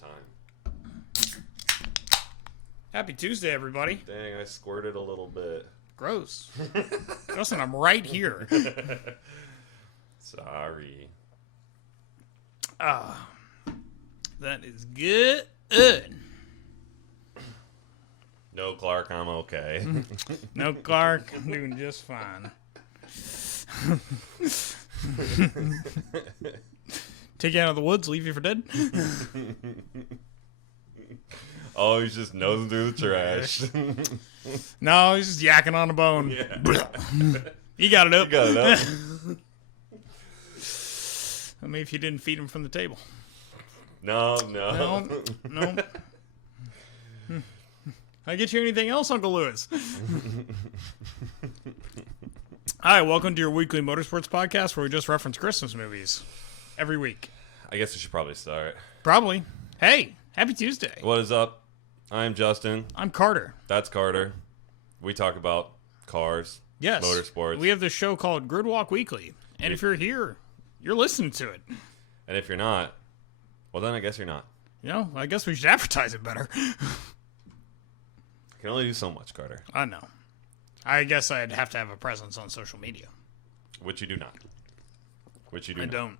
time. Happy Tuesday, everybody. Dang, I squirted a little bit. Gross. Justin, I'm right here. Sorry. That is good. No, Clark, I'm okay. No, Clark, I'm doing just fine. Take you out of the woods, leave you for dead. Oh, he's just nosing through the trash. No, he's just yakking on a bone. Yeah. You got it up. You got it up. I mean, if you didn't feed him from the table. No. No. I get you anything else, Uncle Lewis? Hi, welcome to your weekly motorsports podcast where we just reference Christmas movies every week. I guess we should probably start. Probably. Hey, happy Tuesday. What is up? I'm Justin. I'm Carter. That's Carter. We talk about cars. Yes. Motorsports. We have this show called Gridwalk Weekly. And if you're here, you're listening to it. And if you're not, well, then I guess you're not. You know, I guess we should advertise it better. I can only do so much, Carter. I know. I guess I'd have to have a presence on social media. Which you do not. I don't.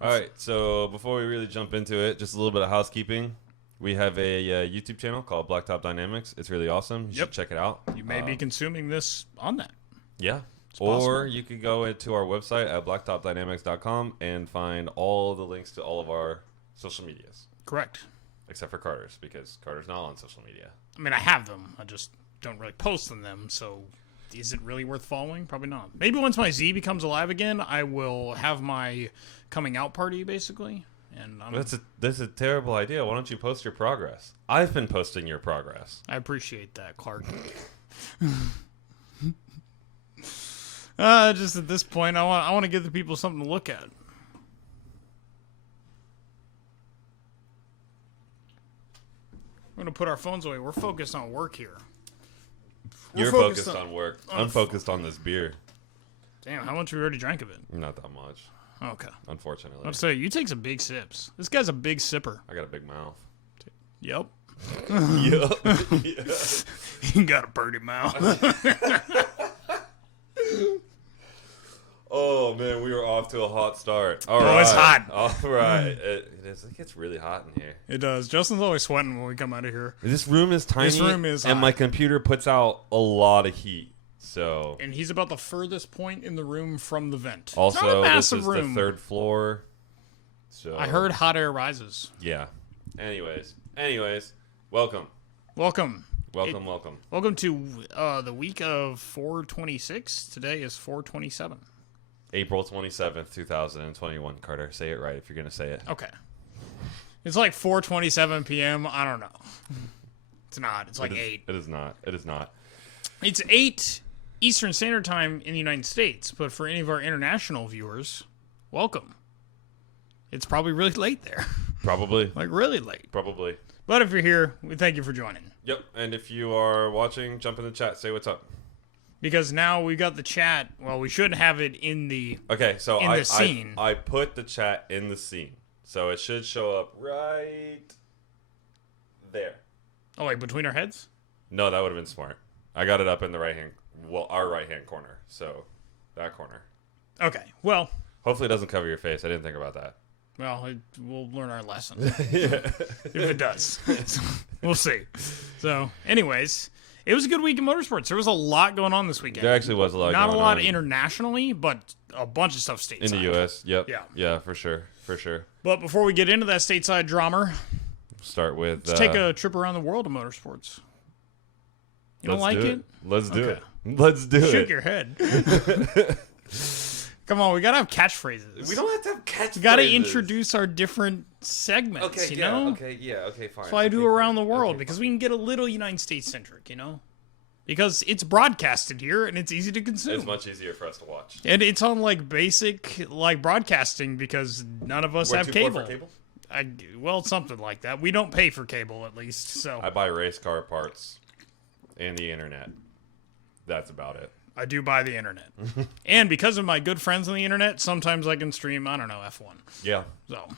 All right, so before we really jump into it, just a little bit of housekeeping. We have a YouTube channel called Blacktop Dynamics. It's really awesome. You should check it out. You may be consuming this on that. Yeah. possible. Or you could go into our website at blacktopdynamics.com and find all the links to all of our social medias. Correct. Except for Carter's, because Carter's not on social media. I mean, I have them. I just don't really post on them, so is it really worth following? Probably not. Maybe once my Z becomes alive again, I will have my coming out party, basically. And That's a terrible idea. Why don't you post your progress? I've been posting your progress. I appreciate that, Clark. Just at this point, I want to give the people something to look at. We're going to put our phones away. We're focused on work here. You're focused on work. I'm focused on this beer. Damn, how much have we already drank of it? Not that much. Okay. Unfortunately. I'll say, you take some big sips. This guy's a big sipper. I got a big mouth. Yep. Yeah. You got a pretty mouth. Oh, man, we were off to a hot start. All right. It's hot. All right. It gets really hot in here. It does. Justin's always sweating when we come out of here. This room is tiny. This room is and hot. my computer puts out a lot of heat. So And he's about the furthest point in the room from the vent. also, It's not a this massive is room. the third floor. So I heard hot air rises. Yeah. Anyways, welcome. Welcome. Welcome to the week of 426. Today is 427. April 27th, 2021. Carter, say it right if you're going to say it. Okay. It's like 4:27 p.m. I don't know. It's not. It's like 8. It is not. It's 8 Eastern Standard Time in the United States, but for any of our international viewers, welcome. It's probably really late there. Probably. Like really late. Probably. But if you're here, we thank you for joining. Yep. And if you are watching, jump in the chat. Say what's up. Because now we got the chat. Well, we should have it in the Okay, so the scene. I put the chat in the scene. So it should show up right there. Oh, wait, between our heads? No, that would have been smart. I got it up in the our right-hand corner. So that corner. Okay, well. Hopefully it doesn't cover your face. I didn't think about that. Well, we'll learn our lesson. Yeah. If it does. We'll see. So, anyways, it was a good week in motorsports. There was a lot going on this weekend. There actually was a lot Not going a lot on. Internationally, but a bunch of stuff stateside. In the U.S., yep. Yeah. Yeah, for sure. But before we get into that stateside drama, Start with... let's take a trip around the world of motorsports. You don't like it? Let's do Okay. it. Let's do it. Shake your head. Come on, we gotta have catchphrases. We don't have to have catchphrases. We gotta introduce our different segments, you know? Okay, fine. That's why I do around the world, because we can get a little United States centric, you know? Because it's broadcasted here and it's easy to consume. It's much easier for us to watch. And it's on like basic like broadcasting because none of us We're have too poor cable. for cable? Well, something like that. We don't pay for cable at least, so I buy race car parts and the internet. That's about it. I do buy the internet. And because of my good friends on the internet, sometimes I can stream, I don't know, F1. Yeah. So,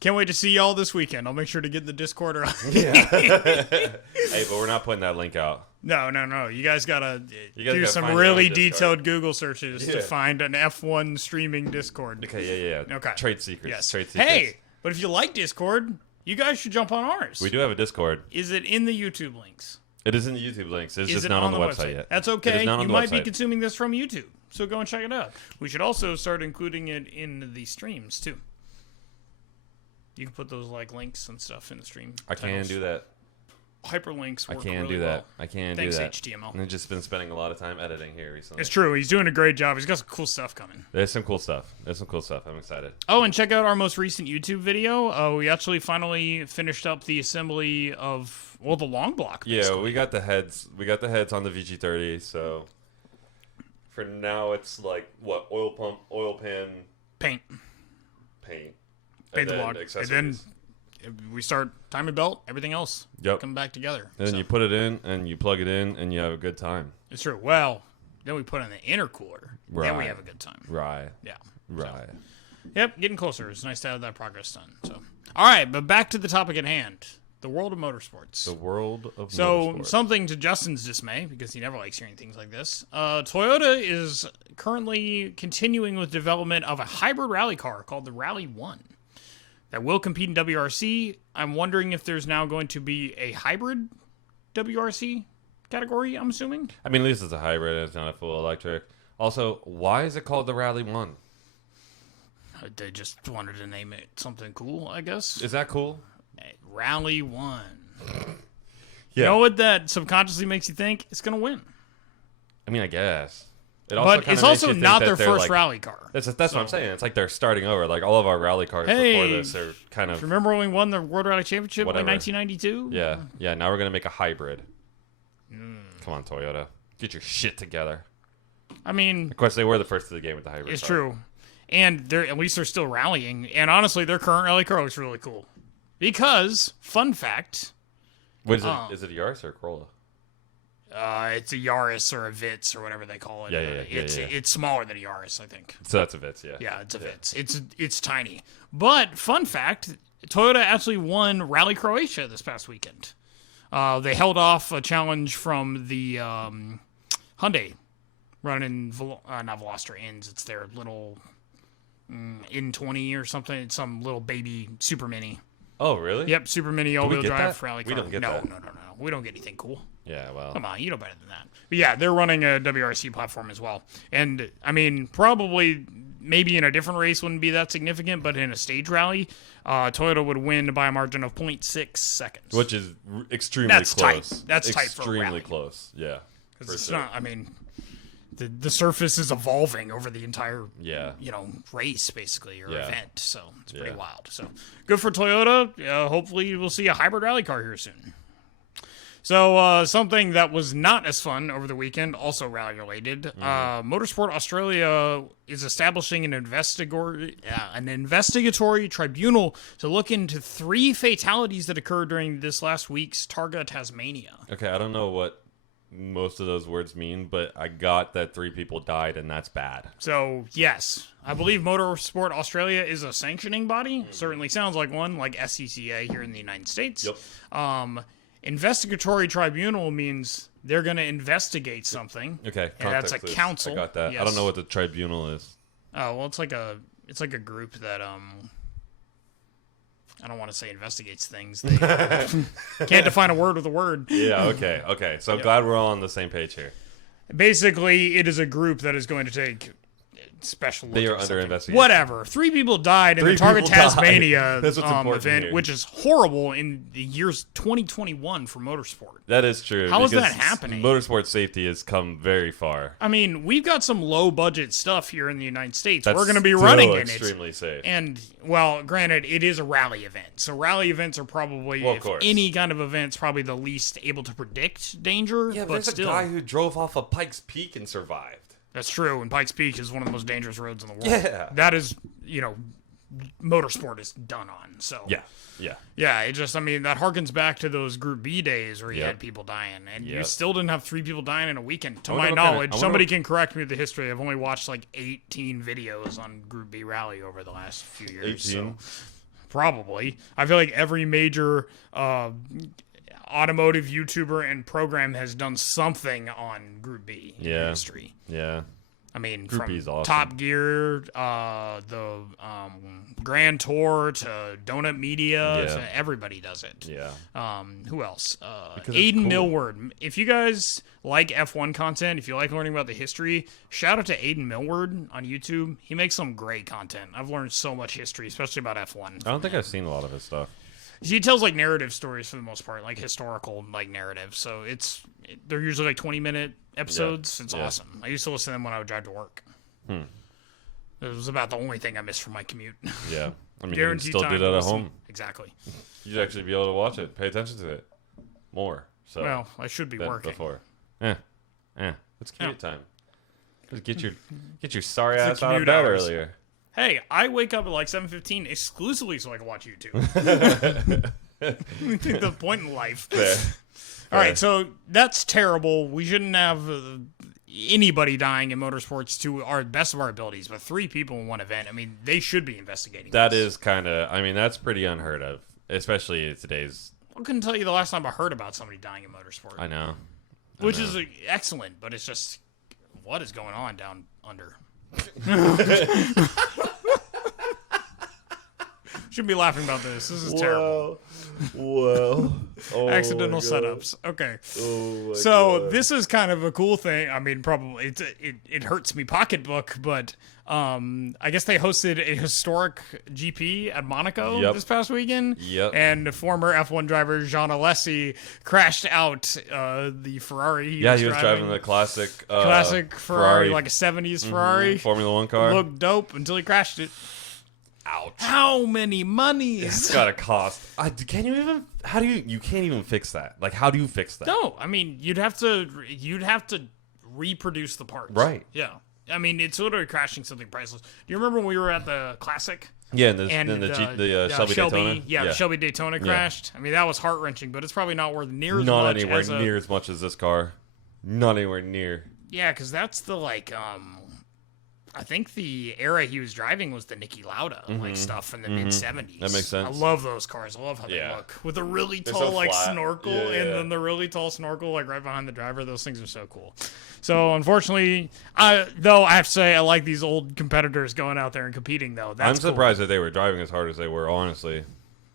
Can't wait to see y'all this weekend. I'll make sure to get the Discord. Yeah. Hey, but we're not putting that link out. No. You guys gotta do gotta some find really your own Discord. detailed Google searches to Yeah. find an F1 streaming Discord. Okay, yeah. Okay. Trade secrets. Yes. Trade secrets. Hey, but if you like Discord, you guys should jump on ours. We do have a Discord. Is it in the YouTube links? It is in the YouTube links. It's Is just it not on the website yet. That's It okay. is not on You the might be website. consuming this from YouTube, so go and check it out. We should also start including it in the streams too. You can put those like links and stuff in the stream. I can do that. Hyperlinks work I can really do that. well. I can Thanks, do that. HTML. And I've just been spending a lot of time editing here recently. It's true. He's doing a great job. He's got some cool stuff coming. There's some cool stuff. I'm excited. Oh, and check out our most recent YouTube video. We actually finally finished up the assembly of the long block. Yeah, basically. we got the heads. We got the heads on the VG30. So for now, it's like what oil pump, oil pan, paint paint, the then block, accessories. and then we start timing belt, everything else. Yep. Come back together. And then So, you put it in, and you plug it in, and you have a good time. it's true. Well, then we put in the intercooler. Then we Right. have a good time. Right. Yeah. Right. Yep, getting closer. It's nice to have that progress done. So, all right, but back to the topic at hand: the world of motorsports. The world of So, motorsport. something to Justin's dismay, because he never likes hearing things like this, Toyota is currently continuing with development of a hybrid rally car called the Rally 1 that will compete in WRC. I'm wondering if there's now going to be a hybrid WRC category, I'm assuming. I mean, at least it's a hybrid. It's not a full electric. Also, why is it called the Rally 1? They just wanted to name it something cool, I guess. Is that cool? Rally 1. Yeah. You know what that subconsciously makes you think? It's going to win. I mean, I guess. It But kinda it's makes also you think not that their they're, first like- rally car. That's what I'm saying. It's like they're starting over. Like all of our rally cars before Hey, this are kind of Remember when we won the World Rally Championship Whatever. in 1992? yeah. Now we're gonna make a hybrid. Come on, Toyota, get your shit together. I mean, Of course, they were the first to the game with the hybrid. it's car. true. And at least they're still rallying. And honestly, their current rally car looks really cool. Because, fun fact, What is it? Is it a Yaris or a Corolla? it's a Yaris or a Vitz or whatever they call it. Yeah, It's smaller than a Yaris, I think. So that's a Vitz, yeah. Yeah, it's a Vitz. It's tiny. But fun fact, Toyota actually won Rally Croatia this past weekend. They held off a challenge from the Hyundai running not Veloster Inns. It's their little N20 or something. It's some little baby super mini. Oh, really? Yep, super mini all-wheel get drive that? rally car. We don't get no, that. no. We don't get anything cool. Yeah. Well. Come on, you know better than that. But yeah, they're running a WRC platform as well. And, I mean, probably maybe in a different race wouldn't be that significant, but in a stage rally, Toyota would win by a margin of 0.6 seconds. Which is extremely That's close. tight. That's tight for a extremely rally. close. Yeah. Because for it's sure. not, I mean, the surface is evolving over the entire, Yeah. race, basically, or Yeah. event. So it's pretty Yeah. wild. So good for Toyota. Hopefully we'll see a hybrid rally car here soon. So something that was not as fun over the weekend, also rally related, Motorsport Australia is establishing an investigatory tribunal to look into 3 fatalities that occurred during this last week's Targa Tasmania. Okay, I don't know what most of those words mean, but I got that 3 people died, and that's bad. So, yes, I believe Motorsport Australia is a sanctioning body. Certainly sounds like one, like SCCA here in the United States. Yep. Investigatory tribunal means they're going to investigate something. Okay, And that's a context clues. council. I got that. I Yes. don't know what the tribunal is. Oh, well, it's like a group that I don't want to say investigates things. They can't define a word with a word. Yeah, okay. So I'm glad we're all on the same page here. Basically, it is a group that is going to take special. They look are at under something. investigation. Whatever. 3 people died in the 3 Targa people died. Tasmania That's what's important event, here. which is horrible in the years 2021 for motorsport. That is true. How is that because happening? Motorsport safety has come very far. I mean, we've got some low budget stuff here in the United States. That's We're going to be still running in it. extremely safe. And, well, granted, it is a rally event. So rally events are probably, Well, of if course. any kind of event's probably the least able to predict danger. Yeah, but there's still, a guy who drove off of Pikes Peak and survived. that's true. And Pikes Peak is one of the most dangerous roads in the world. Yeah. That is, motorsport is done on. So Yeah. it just, I mean, that harkens back to those Group B days where you Yep. had people dying, and you Yep. still didn't have 3 people dying in a weekend. To I my wonder what kind of- knowledge, I wonder somebody what- can correct me with the history. I've only watched like 18 videos on Group B Rally over the last few years. 18? So Probably. I feel like every major automotive YouTuber and program has done something on Group B in history. Yeah. I mean, Group from B's awesome. Top Gear, the Grand Tour to Donut Media, to everybody does it. Yeah. Who else? Because Aiden it's cool. Millward. If you guys like F1 content, if you like learning about the history, shout out to Aiden Millward on YouTube. He makes some great content. I've learned so much history, especially about F1. I don't think I've seen a lot of his stuff. He tells like narrative stories for the most part, like historical like narratives. So they're usually like 20-minute episodes. It's awesome. I used to listen to them when I would drive to work. It was about the only thing I missed from my commute. Yeah. I mean, you can Guaranteed still time do to that at listen. home. Exactly. You'd actually be able to watch it, pay attention to it more. So Well, I should be than working. before. It's commute time. Just get your sorry It's the ass out of commute bed hours. earlier. Hey, I wake up at like 7:15 exclusively so I can watch YouTube. I think the point in life. Fair. All right, so that's terrible. We shouldn't have anybody dying in motorsports to our best of our abilities, but 3 people in one event. I mean, they should be investigating That this. is kind of, I mean, that's pretty unheard of, especially in today's. I couldn't tell you the last time I heard about somebody dying in motorsport. I know. Which is excellent, but it's just, what is going on down under? Shouldn't be laughing about this. This is terrible. Whoa. Oh Accidental setups. Okay. Oh So this is kind of a cool thing. I mean, probably it hurts me pocketbook, but I guess they hosted a historic GP at Monaco this past weekend. Yep. And former F1 driver Jean Alesi crashed out the Ferrari. He was driving the classic Ferrari, like a 70s Ferrari. Formula One car. Looked dope until he crashed it. Ouch. How many monies? It's gotta cost. Can you even? How do you can't even fix that? Like, how do you fix that? No, I mean you'd have to reproduce the parts. Right. Yeah. I mean it's literally crashing something priceless. Do you remember when we were at the classic? Yeah, and the Shelby Daytona. The Shelby Daytona crashed. I mean that was heart wrenching, but it's probably not worth near as much. Not anywhere near as much as this car. Not anywhere near. Yeah, because that's the I think the era he was driving was the Niki Lauda like stuff in the mid 70s. That makes sense. I love those cars. I love how they look with a really tall so flat. snorkel and then the really tall snorkel like right behind the driver. Those things are so cool. So unfortunately, though I have to say I like these old competitors going out there and competing though. That's I'm surprised that they were driving as hard as they were. Honestly,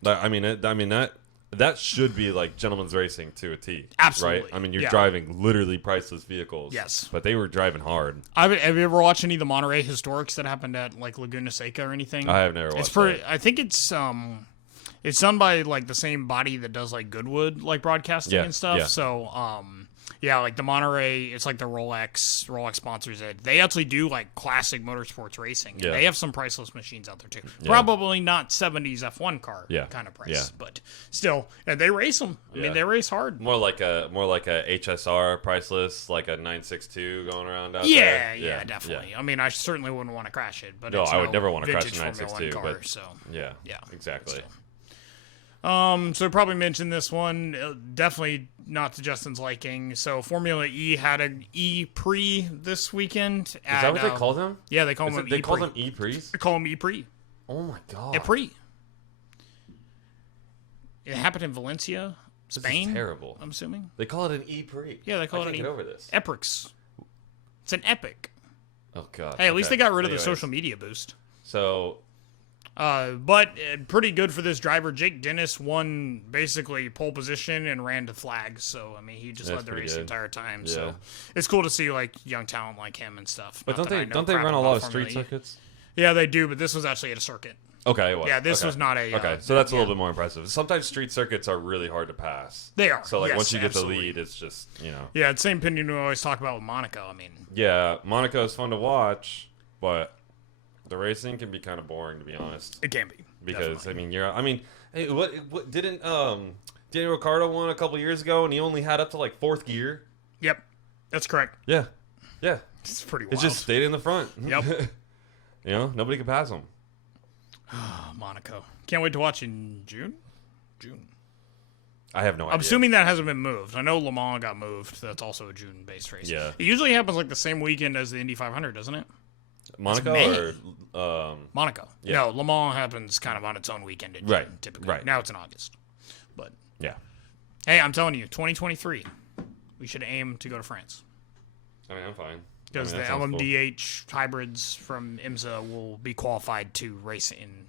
that should be like gentleman's racing to a T. Absolutely. Right? I mean, you're driving literally priceless vehicles. Yes. But they were driving hard. Have you ever watched any of the Monterey Historics that happened at like Laguna Seca or anything? I have never watched that. I think it's done by like the same body that does like Goodwood like broadcasting and stuff. Yeah. So like the Monterey, it's like the Rolex sponsors it. They actually do like classic motorsports racing. Yeah. They have some priceless machines out there too. Probably not 70s F1 car kind of price, Yeah. but still, and they race them. I mean, they race hard. More like a HSR priceless, like a 962 going around out Yeah, there. yeah, definitely. Yeah. I mean, I certainly wouldn't want to crash it, but No, it's I would never want to crash a vintage Formula 962, One car, but so yeah, exactly. Still. So probably mentioned this one, definitely not to Justin's liking. So Formula E had an E-Prix this weekend. Is that what they call them? Yeah, they call them They E-Prix. call them E-Prix? They call them E-Prix. Oh my god. E-Prix. It happened in Valencia, Spain. This is terrible. I'm assuming. They call it an E-Prix. Yeah, they call it an get over this. Eprix. It's an epic. Oh god. Hey, at least they got rid of the Anyways. social media boost. So But pretty good for this driver. Jake Dennis won basically pole position and ran to flags. So, I mean, he just That's led the pretty race the good. entire time. Yeah. So, it's cool to see, like, young talent like him and stuff. But Not that I know don't they crap run a about lot of Formula street E. circuits? Yeah, they do, but this was actually at a circuit. Okay, it was. Yeah, this Okay. was not a... Okay, so that's a little bit more impressive. Sometimes street circuits are really hard to pass. They are. So, like, Yes, once you get absolutely. the lead, it's just, Yeah, it's the same opinion we always talk about with Monaco. I mean... Yeah, Monaco is fun to watch, but the racing can be kind of boring, to be honest. It can be. Because, Definitely. hey, what didn't, Daniel Ricciardo won a couple years ago, and he only had up to, like, 4th gear? Yep, that's correct. Yeah. It's pretty wild. It just stayed in the front. Yep. Nobody could pass him. Monaco. Can't wait to watch in June? I have no idea. I'm assuming that hasn't been moved. I know Le Mans got moved. That's also a June-based race. Yeah. It usually happens like the same weekend as the Indy 500, doesn't it? Monaco May. or Monaco. Yeah. No, Le Mans happens kind of on its own weekend in June, Right, typically. right. Now it's in August. But yeah. hey, I'm telling you, 2023, we should aim to go to France. I mean, I'm fine. Because that the sounds cool. LMDH hybrids from IMSA will be qualified to race in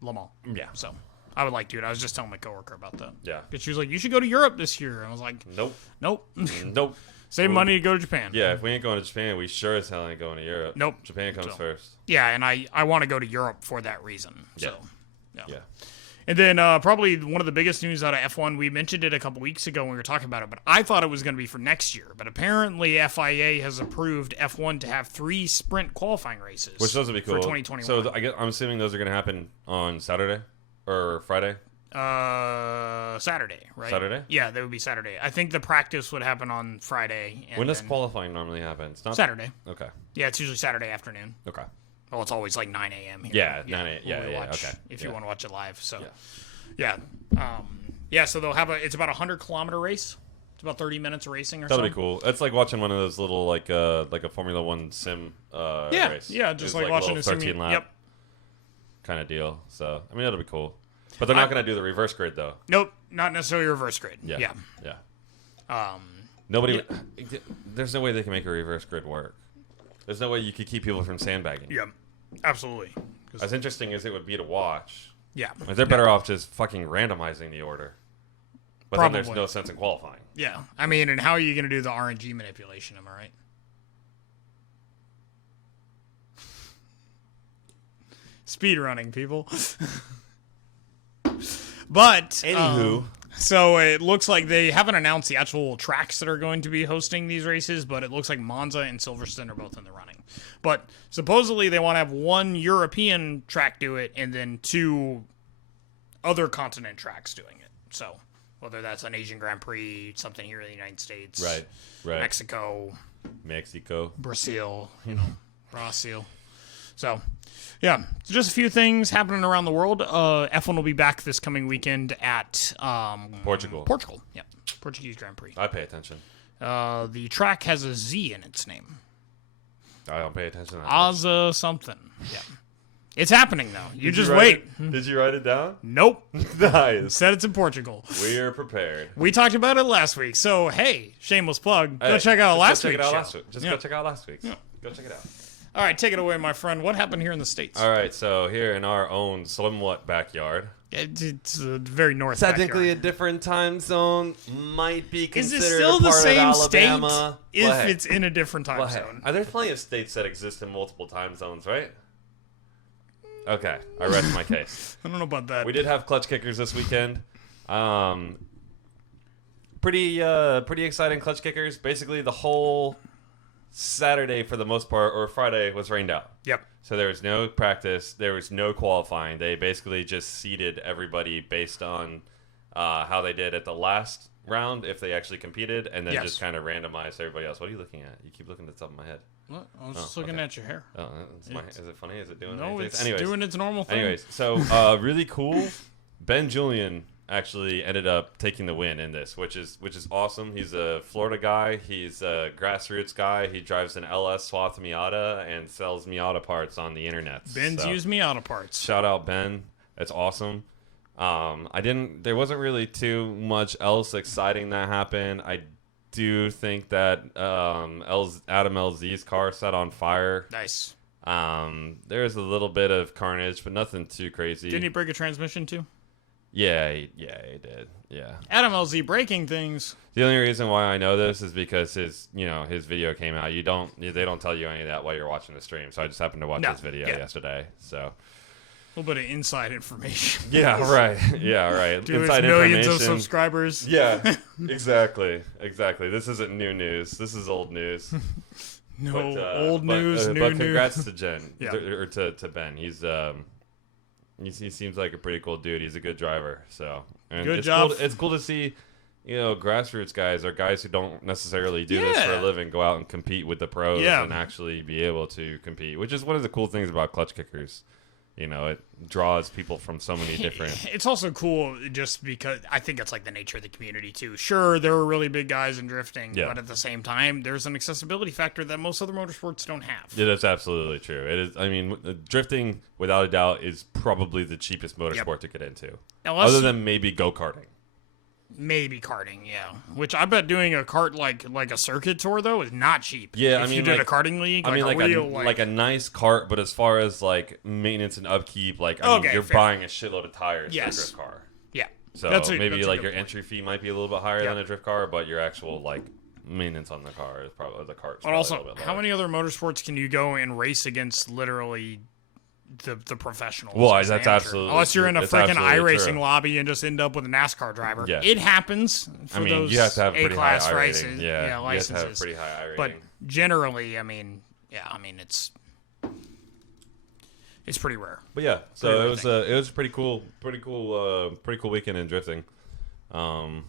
Le Mans. Yeah. So I would like to. I was just telling my coworker about that. Yeah. Because she was like, you should go to Europe this year. I was like, Nope. nope. Nope. Save money to go to Japan. Yeah, if we ain't going to Japan, we sure as hell ain't going to Europe. Nope. Japan comes first. Yeah, and I want to go to Europe for that reason. So, Yeah. And then probably one of the biggest news out of F1, we mentioned it a couple weeks ago when we were talking about it, but I thought it was going to be for next year. But apparently FIA has approved F1 to have 3 sprint qualifying races. Which those would be cool. For 2021. So I'm assuming those are going to happen on Saturday or Friday? Saturday, right? Saturday? Yeah, that would be Saturday. I think the practice would happen on Friday. And When does then qualifying normally happen? It's not Saturday. Okay. Yeah, it's usually Saturday afternoon. Okay. Well, it's always like 9 a.m. here. Yeah, 9 a.m. when we Yeah, watch, okay. If you want to watch it live. So, Yeah. so they'll have it's about a 100-kilometer race. It's about 30 minutes of racing or That'll so. be cool. It's like watching one of those little like a Formula One sim race. Yeah, just It's like watching a 13 sim. lap Yep. kind of deal. So I mean that'll be cool. But they're not going to do the reverse grid though. Nope, not necessarily reverse grid. Yeah. Yeah. Nobody. There's no way they can make a reverse grid work. There's no way you could keep people from sandbagging. Yeah. Absolutely. As interesting as it would be to watch, Yeah. like, they're better off just fucking randomizing the order. But then there's no sense in qualifying. Yeah. I mean, and how are you going to do the RNG manipulation? Am I right? Speed running, people. But Anywho. So it looks like they haven't announced the actual tracks that are going to be hosting these races, but it looks like Monza and Silverstone are both in the running. But supposedly they want to have 1 European track do it and then 2 other continent tracks doing it. So whether that's an Asian Grand Prix, something here in the United States, Right. Mexico, Brazil, Brazil. So, yeah, just a few things happening around the world. F1 will be back this coming weekend at Portugal. Yeah, Portuguese Grand Prix. I pay attention. The track has a Z in its name. I don't pay attention. Aza something. Yeah. It's happening, though. You just wait. Did you write it down? Nope. Nice. Said it's in Portugal. We are prepared. We talked about it last week. So, hey, shameless plug. Go check out last week's show. Go check out last week's. Yeah. Go check it out. All right, take it away, my friend. What happened here in the States? All right, so here in our own somewhat backyard. It's a very north Technically backyard. a different time zone. Might be Is considered it still a the part same of state Alabama. if Well, hey. it's in a different time Well, hey. zone? There's plenty of states that exist in multiple time zones, right? Okay, I rest my case. I don't know about that. We did have clutch kickers this weekend. Pretty exciting clutch kickers. Basically, the whole Saturday, for the most part, or Friday, was rained out. Yep. So there was no practice. There was no qualifying. They basically just seeded everybody based on how they did at the last round, if they actually competed, and then just kind of randomized everybody else. What are you looking at? You keep looking at the top of my head. What? I was just looking at your hair. Oh, is it funny? Is it doing No, anything? it's Anyways. doing its normal thing. Anyways, so really cool. Ben Julian actually ended up taking the win in this, which is awesome. He's a Florida guy. He's a grassroots guy. He drives an LS Swath Miata and sells Miata parts on the internet. Ben's used Miata parts. Shout out Ben. That's awesome. There wasn't really too much else exciting that happened. I do think that Adam LZ's car set on fire. Nice. There's a little bit of carnage, but nothing too crazy. Didn't he break a transmission too? Yeah, he did. Yeah. Adam LZ breaking things. The only reason why I know this is because his video came out. They don't tell you any of that while you're watching the stream. So I just happened to watch his video yesterday. So a little bit of inside information. Yeah, right. Yeah, right. Dude, inside millions information. of subscribers. Yeah, exactly. This isn't new news. This is old news. Old news, new but news. congrats to Jen, Yeah. or to Ben. He seems like a pretty cool dude. He's a good driver. So Good job. It's cool to see, grassroots guys or guys who don't necessarily do this for a living go out and compete with the pros and actually be able to compete, which is one of the cool things about clutch kickers. You know, it draws people from so many different. It's also cool just because I think it's like the nature of the community too. Sure, there are really big guys in drifting, but at the same time, there's an accessibility factor that most other motorsports don't have. Yeah, that's absolutely true. It is. I mean, drifting without a doubt is probably the cheapest motorsport to get into, other than maybe go-karting. Maybe karting, yeah. Which I bet doing a kart like a circuit tour though is not cheap. Yeah, if you did a karting league, like a nice kart, but as far as like maintenance and upkeep, like you're buying a shitload of tires for a drift car. Yeah. So maybe like your entry fee might be a little bit higher than a drift car, but your actual like maintenance on the car is probably the cart's but probably also, a little bit how lower. many other motorsports can you go and race against literally the professionals? Well, that's absolutely unless you're in a freaking iRacing true. lobby and just end up with a NASCAR driver. Yeah. It happens for those you have to have a pretty high A-class I races, rating. Yeah, licenses. you have to have a pretty high I rating. But generally, it's pretty rare. But yeah, so it was a pretty cool weekend in drifting. But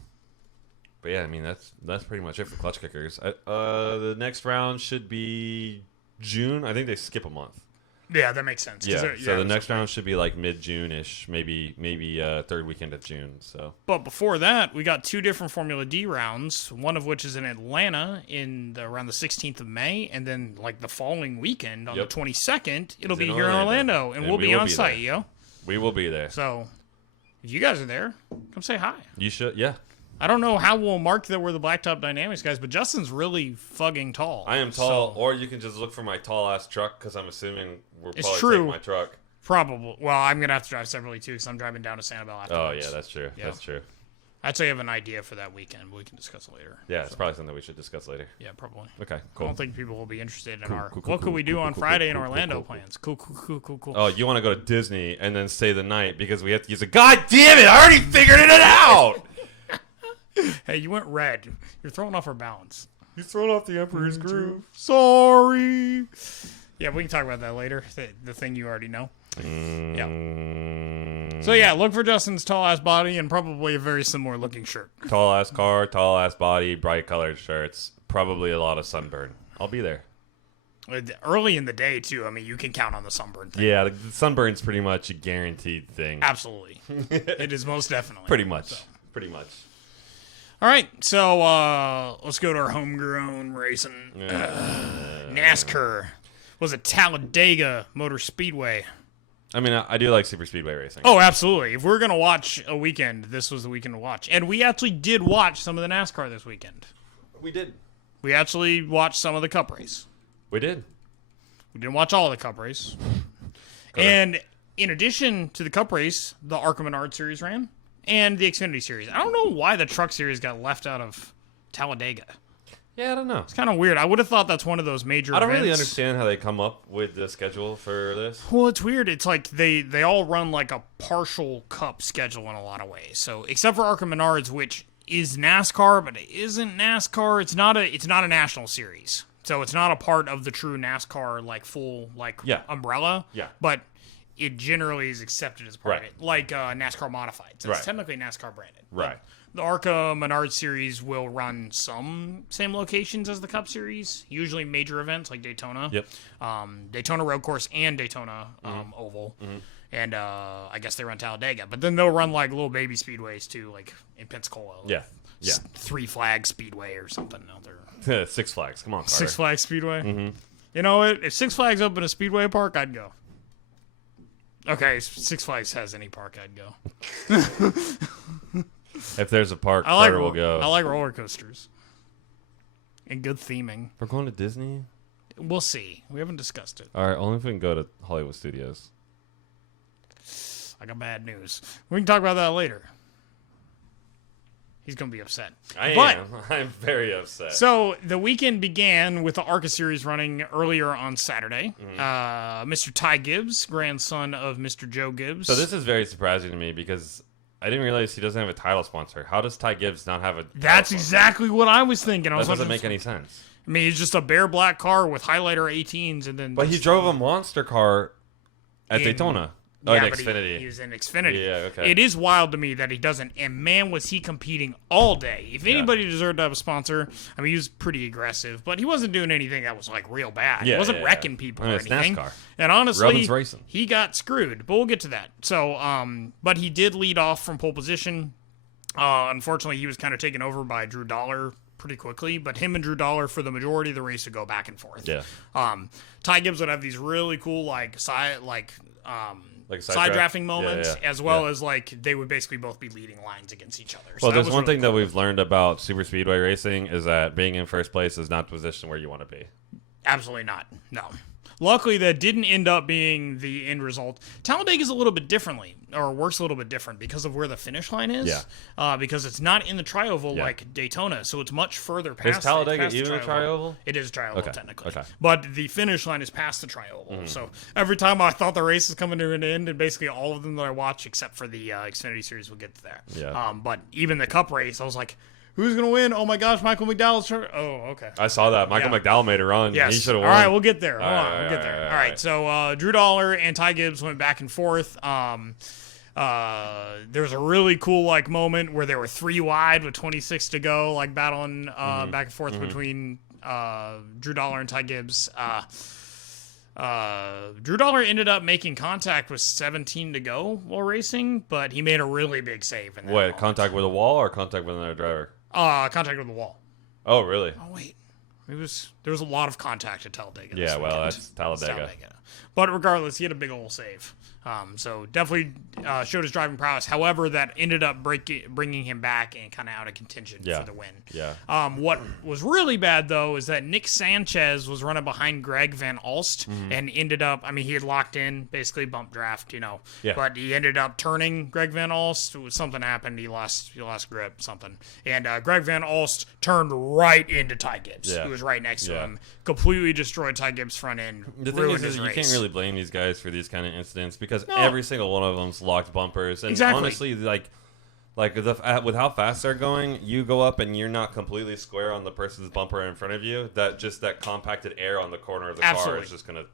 yeah, I mean that's pretty much it for clutch kickers. The next round should be June. I think they skip a month. Yeah, that makes sense. Yeah, so the next round should be like mid-June-ish, maybe third weekend of June. So, but before that, we got 2 different Formula D rounds. One of which is in Atlanta around the 16th of May, and then like the following weekend on the 22nd, it'll be here in Orlando, and we'll be on site, yo. We will be there. So, if you guys are there, come say hi. You should, yeah. I don't know how we'll mark that we're the Blacktop Dynamics guys, but Justin's really fucking tall. I am tall, or you can just look for my tall-ass truck, because I'm assuming we'll probably take my truck. Probably. Well, I'm going to have to drive separately, too, because I'm driving down to Sanibel afterwards. Oh, yeah, that's true. Yeah. That's true. I'd say I have an idea for that weekend, but we can discuss it later. Yeah, it's probably something we should discuss later. Yeah, probably. Okay, cool. I don't think people will be interested in what could we do on Friday in Orlando plans. Cool. Oh, you want to go to Disney and then stay the night because we have to use God damn it, I already figured it out! Hey, you went red. You're throwing off our balance. He's throwing off the Emperor's Groove. Sorry. Yeah, we can talk about that later. The thing you already know. Yeah. So yeah, look for Justin's tall ass body and probably a very similar looking shirt. Tall ass car, tall ass body, bright colored shirts, probably a lot of sunburn. I'll be there. Early in the day too. I mean, you can count on the sunburn thing. Yeah, the sunburn's pretty much a guaranteed thing. Absolutely. It is most definitely. Pretty much. Pretty much. All right, so let's go to our homegrown racing. NASCAR. Was it Talladega Motor Speedway? I mean, I do like super speedway racing. Oh, absolutely. If we're going to watch a weekend, this was the weekend to watch. And we actually did watch some of the NASCAR this weekend. We did. We actually watched some of the Cup race. We did. We didn't watch all of the Cup race. And in addition to the Cup race, the Arkham Menard Series ran. And the Xfinity Series. I don't know why the Truck Series got left out of Talladega. Yeah, I don't know. It's kind of weird. I would have thought that's one of those major events. I don't events. really understand how they come up with the schedule for this. Well, it's weird. It's like they all run like a partial Cup schedule in a lot of ways. So, except for Arkham Menards, which is NASCAR, but it isn't NASCAR. It's not a national series. So, it's not a part of the true NASCAR, like, full, like, umbrella. Yeah. But it generally is accepted as part of it, like NASCAR Modified. So it's technically NASCAR branded. Right. The ARCA Menard Series will run some same locations as the Cup Series, usually major events like Daytona. Yep. Daytona Road Course and Daytona Oval. Mm-hmm. And I guess they run Talladega. But then they'll run like little baby speedways too, like in Pensacola. Like Three Flags Speedway or something out there. Six Flags. Come on, Carter. Six Flags Speedway? Mm-hmm. You know what? If Six Flags opened a Speedway park, I'd go. Okay, Six Flags has any park, I'd go. If there's a park, Carter will go. I like roller coasters. And good theming. We're going to Disney? We'll see. We haven't discussed it. All right, only if we can go to Hollywood Studios. I got bad news. We can talk about that later. He's going to be upset. I am. I'm very upset. So the weekend began with the ARCA Series running earlier on Saturday. Mm-hmm. Mr. Ty Gibbs, grandson of Mr. Joe Gibbs. So this is very surprising to me because I didn't realize he doesn't have a title sponsor. How does Ty Gibbs not have a title That's exactly what I was thinking. That doesn't make any sense. I mean, it's just a bare black car with highlighter 18s. And then. But he drove a monster car at Daytona. Oh, in but Xfinity. He was in Xfinity. Yeah, okay. It is wild to me that he doesn't. And man, was he competing all day. If anybody deserved to have a sponsor, I mean, he was pretty aggressive, but he wasn't doing anything that was like real bad. Yeah, he wasn't wrecking people or it's anything. NASCAR. And honestly, Robin's racing. he got screwed. But we'll get to that. So, but he did lead off from pole position. Unfortunately, he was kind of taken over by Drew Dollar pretty quickly, but him and Drew Dollar for the majority of the race would go back and forth. Yeah. Ty Gibbs would have these really cool side side drafting moments, as well yeah. as they would basically both be leading lines against each other. Well, So there's was one really thing cool. that we've learned about super speedway racing is that being in first place is not the position where you want to be. Absolutely not. No. Luckily, that didn't end up being the end result. Talladega is a little bit differently, or works a little bit different because of where the finish line is. Yeah. Because it's not in the tri-oval like Daytona, so it's much further past. Is Talladega past even a tri-oval? It is tri-oval Okay. technically. Okay. But the finish line is past the tri-oval. So every time I thought the race was coming to an end, and basically all of them that I watch, except for the Xfinity Series, will get to there. Yeah. But even the Cup race, I was like, who's going to win? Oh my gosh, Michael McDowell's turn. Oh, okay. I saw that. Michael McDowell made a run. Yes. He should have All won. right, we'll get there. Hold on, right, we'll get there. all All right, right. so Drew Dollar and Ty Gibbs went back and forth. There was a really cool moment where they were 3 wide with 26 to go, battling back and forth between Drew Dollar and Ty Gibbs. Drew Dollar ended up making contact with 17 to go while racing, but he made a really big save. In that What, moment. contact with a wall or contact with another driver? Contact with the wall. Oh, really? Oh wait, there was a lot of contact at Talladega. Yeah, this well, weekend. that's Talladega. But regardless, he had a big old save. So definitely showed his driving prowess. However, that ended up bringing him back and kind of out of contention for the win. Yeah. What was really bad, though, is that Nick Sanchez was running behind Greg Van Alst and ended up, he had locked in, basically bump draft, Yeah. But he ended up turning Greg Van Alst. Something happened. He lost grip, something. And Greg Van Alst turned right into Ty Gibbs, who was right next to him. Completely destroyed Ty Gibbs' front end. The thing ruined is his you race. can't really blame these guys for these kind of incidents because every single one of them's locked bumpers. And honestly, with how fast they're going, you go up and you're not completely square on the person's bumper in front of you. That compacted air on the corner of the car is just gonna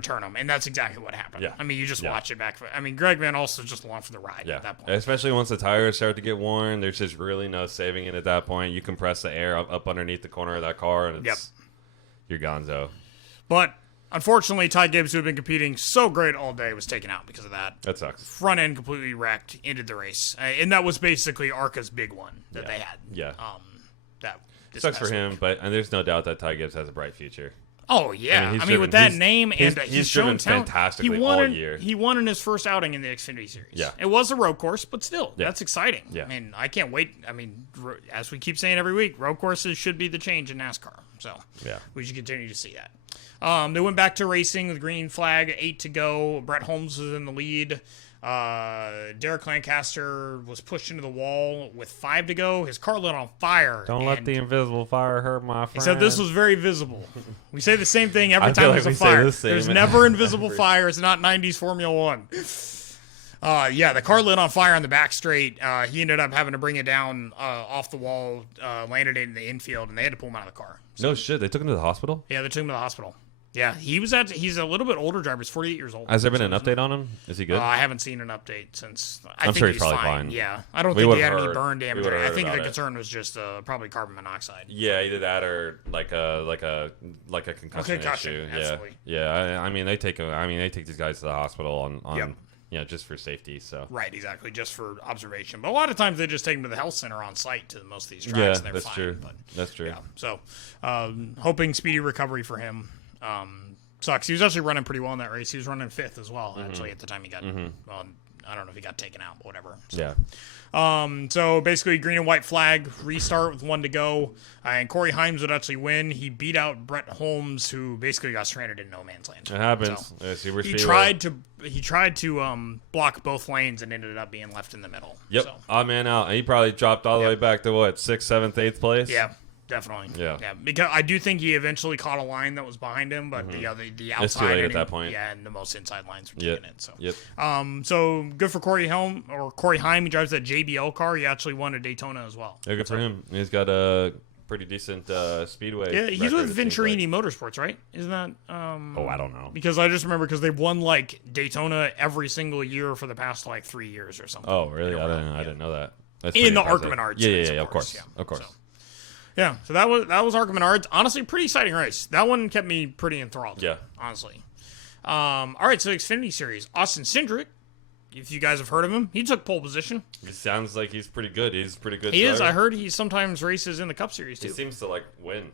turn them, and that's exactly what happened. Yeah. You just watch it back. Greg Van Alst was just along for the ride at that point. Especially once the tires start to get worn, there's just really no saving it at that point. You compress the air up underneath the corner of that car, and you're gonzo. But unfortunately, Ty Gibbs, who had been competing so great all day, was taken out because of that. That sucks. Front end completely wrecked, ended the race, and that was basically ARCA's big one that they had. Yeah. That Sucks for him, but there's no doubt that Ty Gibbs has a bright future. Oh yeah, with that name and he's shown talent. Fantastically all year. He won in his first outing in the Xfinity Series. Yeah, it was a road course, but still, that's exciting. Yeah, I can't wait. As we keep saying every week, road courses should be the change in NASCAR. So we should continue to see that. They went back to racing with green flag, 8 to go. Brett Holmes was in the lead. Derek Lancaster was pushed into the wall with 5 to go. His car lit on fire. Don't let the invisible fire hurt my friend. He said this was very visible. We say the same thing every time there's a fire. There's never invisible fire. It's not 90s Formula 1. The car lit on fire on the back straight. He ended up having to bring it down off the wall, landed it in the infield, and they had to pull him out of the car. So, no shit. They took him to the hospital? Yeah, they took him to the hospital. Yeah, he's a little bit older driver. He's 48 years old. Has there been an update on him? Is he good? I haven't seen an update since. I'm sure he's probably fine. Yeah, I don't think he had any burn damage. I think the concern was just probably carbon monoxide. Yeah, either that or like a concussion issue. Absolutely. Yeah. They take him. They take these guys to the hospital on just for safety. So right, exactly, just for observation. But a lot of times they just take them to the health center on site to most of these tracks. Yeah, and they're that's fine, true. But, that's true. Yeah, so hoping speedy recovery for him. Sucks. He was actually running pretty well in that race. He was running 5th as well, actually, at the time he got. Well, I don't know if he got taken out, but whatever. So. Yeah. So basically, green and white flag, restart with 1 to go, and Corey Himes would actually win. He beat out Brett Holmes, who basically got stranded in no man's land. It happens. So, he tried to block both lanes and ended up being left in the middle. Yep. So. Odd man out. He probably dropped all the way back to what, 6th, 7th, 8th place. Yeah. Definitely. Yeah. Because I do think he eventually caught a line that was behind him, but the outside. It's too late at that point. Yeah, and the most inside lines were taking it. So. Yep. So good for Corey Heim. He drives that JBL car. He actually won a Daytona as well. Yeah, good for him. He's got a pretty decent speedway. Yeah, he's record, with it seems like. Venturini Motorsports, right? Isn't that? Oh, I don't know. Because I just remember because they've won like Daytona every single year for the past like 3 years or something. Oh, really? I didn't know that. That's In pretty the impressive. Arkham Menards Yeah, series, of course. Yeah. Of course. So, yeah, so that was Arkham Menards. Honestly, pretty exciting race. That one kept me pretty enthralled. Yeah. Honestly. All right, so Xfinity Series. Austin Cindric, if you guys have heard of him, he took pole position. He sounds like he's pretty good. He's a pretty good. He is. driver. I heard he sometimes races in the Cup Series too. He seems to like win.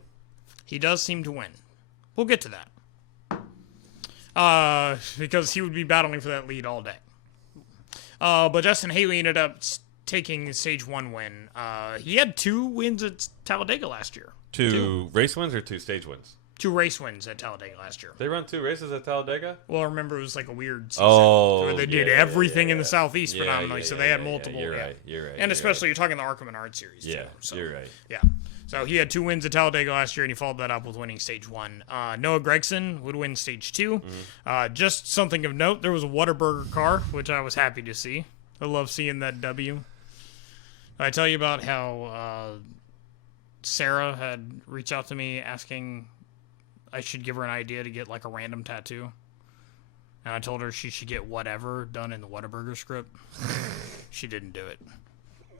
He does seem to win. We'll get to that. Because he would be battling for that lead all day. But Justin Haley ended up taking the Stage 1 win. He had 2 wins at Talladega last year. Two race wins or 2 stage wins? 2 race wins at Talladega last year. They run 2 races at Talladega? Well, remember, it was like a weird season. Oh, where they did everything in the Southeast Yeah, predominantly, yeah, so yeah, they had yeah, multiple. You're right. And you're especially, you're talking the Arkham Menards series, right. too. So, You're right. Yeah. So he had 2 wins at Talladega last year, and he followed that up with winning Stage 1. Noah Gragson would win Stage 2. Just something of note, there was a Whataburger car, which I was happy to see. I love seeing that W. I tell you about how Sarah had reached out to me asking I should give her an idea to get like a random tattoo. And I told her she should get whatever done in the Whataburger script. She didn't do it.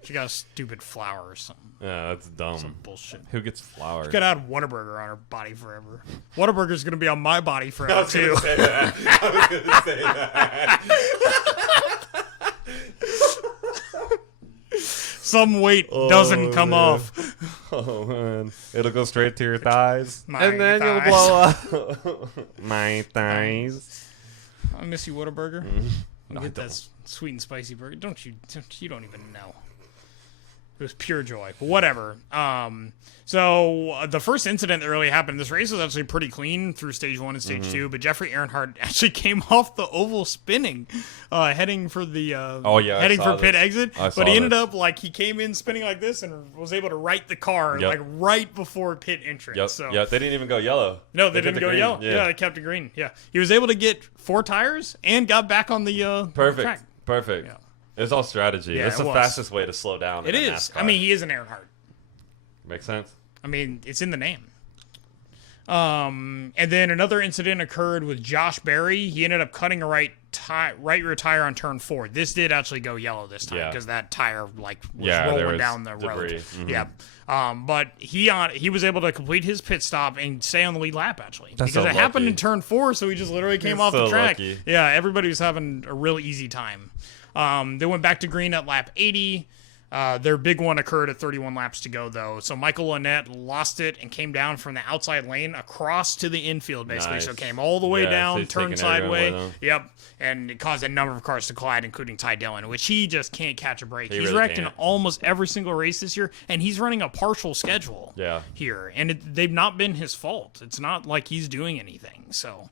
She got a stupid flower or something. Yeah, that's dumb. Some bullshit. Who gets flowers? She could have Whataburger on her body forever. Whataburger's going to be on my body I forever, was too. gonna say that. I was gonna say that. Some weight doesn't come man. off. Oh man, it'll go straight to your thighs, My and then thighs. you'll blow up. My thighs. I miss you, Whataburger. No, I Get don't. that sweet and spicy burger. You don't even know. It was pure joy. But whatever. So the first incident that really happened, this race was actually pretty clean through Stage 1 and Stage 2, but Jeffrey Earnhardt actually came off the oval spinning, heading for the heading for pit exit. But he ended up like he came in spinning like this and was able to right the car like right before pit entrance. Yep. So Yeah, they didn't even go yellow. no, they didn't did go green. yellow. Yeah. Yeah, they kept it green. Yeah, he was able to get 4 tires and got back on the Perfect. track. Perfect. Yeah. It's all strategy. Yeah, it's it the was. fastest way to slow down. It in a is. NASCAR. I mean, he is an Earnhardt. Makes sense. I mean, it's in the name. And then another incident occurred with Josh Berry. He ended up cutting a right rear tire on turn 4. This did actually go yellow this time because that tire was there rolling was down the debris. road. Mhm. Yeah. But he was able to complete his pit stop and stay on the lead lap actually That's because so it happened lucky. in turn 4, so he just literally came He's off the so track. lucky. Yeah, everybody was having a real easy time. They went back to green at lap 80. Their big one occurred at 31 laps to go, though. So Michael Lynette lost it and came down from the outside lane across to the infield, basically. Nice. So came all the way Yeah, so down, he's turned taking everyone sideways. with him. Yep. And it caused a number of cars to collide, including Ty Dillon, which he just can't catch a break. He He's really wrecked in can't. almost every single race this year, and he's running a partial schedule here. And they've not been his fault. It's not like he's doing anything. So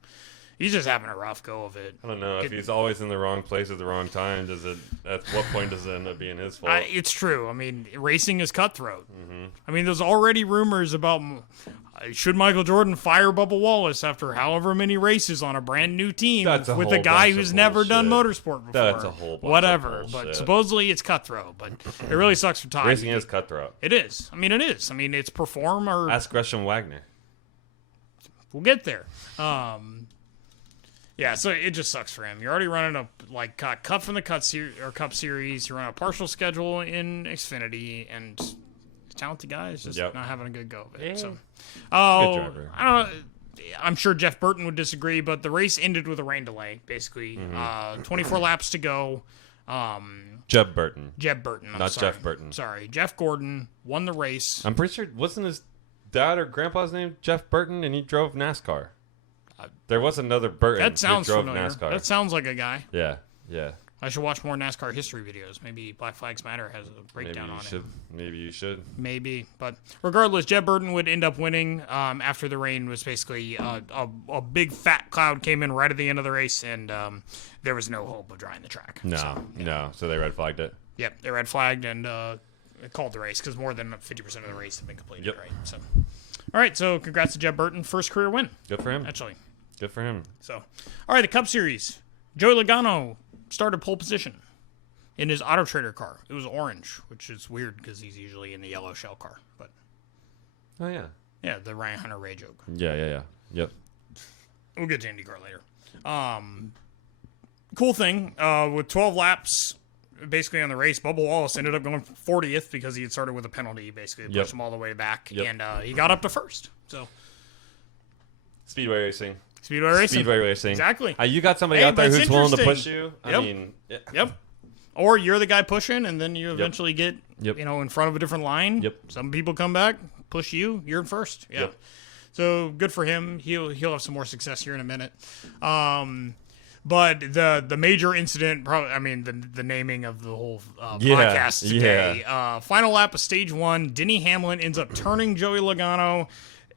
he's just having a rough go of it. I don't know if he's always in the wrong place at the wrong time. At what point does it end up being his fault? It's true. I mean, racing is cutthroat. Mm-hmm. I mean, there's already rumors about should Michael Jordan fire Bubba Wallace after however many races on a brand new team That's a with a whole guy bunch who's of never done bullshit. motorsport before. That's a whole bunch of whatever. But bullshit. supposedly it's cutthroat. But it really sucks for Ty. Racing is cutthroat. It is. I mean, it is. I mean, it's perform or Ask Gresham Wagner. we'll get there. Yeah, so it just sucks for him. You're already running got cut from the Cup Series. You're on a partial schedule in Xfinity, and the talented guy is just not having a good go of it. So, Good driver. I don't know. I'm sure Jeff Burton would disagree, but the race ended with a rain delay. Basically, 24 laps to go. Jeb Burton. Jeb Burton, Not sorry. Jeff Burton. Sorry, Jeff Gordon won the race. I'm pretty sure wasn't his dad or grandpa's name Jeff Burton, and he drove NASCAR. There was another Burton That sounds who drove familiar. NASCAR. That sounds like a guy. Yeah. I should watch more NASCAR history videos. Maybe Black Flags Matter has a breakdown on it. Maybe you should. Maybe, but regardless, Jeb Burton would end up winning after the rain was basically a big fat cloud came in right at the end of the race, and there was no hope of drying the track. No. So they red flagged it. Yep, they red flagged and called the race because more than 50% of the race had been completed. Yep. Right. So, all right. So congrats to Jeb Burton, first career win. Good for him. Actually. Good for him. So, all right, the Cup Series. Joey Logano started pole position in his Auto Trader car. It was orange, which is weird because he's usually in the yellow shell car. But Oh yeah. Yeah, the Ryan Hunter Ray joke. Yeah. Yep. We'll get to Indy Car later. Cool thing, with 12 laps basically on the race, Bubba Wallace ended up going 40th because he had started with a penalty, basically pushed him all the way back, and he got up to first. So Speedway racing. Exactly. You got somebody out there who's willing to push you. I mean, Yep. Or you're the guy pushing, and then you eventually get, in front of a different line. Yep. Some people come back, push you, you're in first. Yeah. Yep. So good for him. He'll have some more success here in a minute. But the major incident, probably, the naming of the whole podcast today. Final lap of stage 1, Denny Hamlin ends up turning Joey Logano,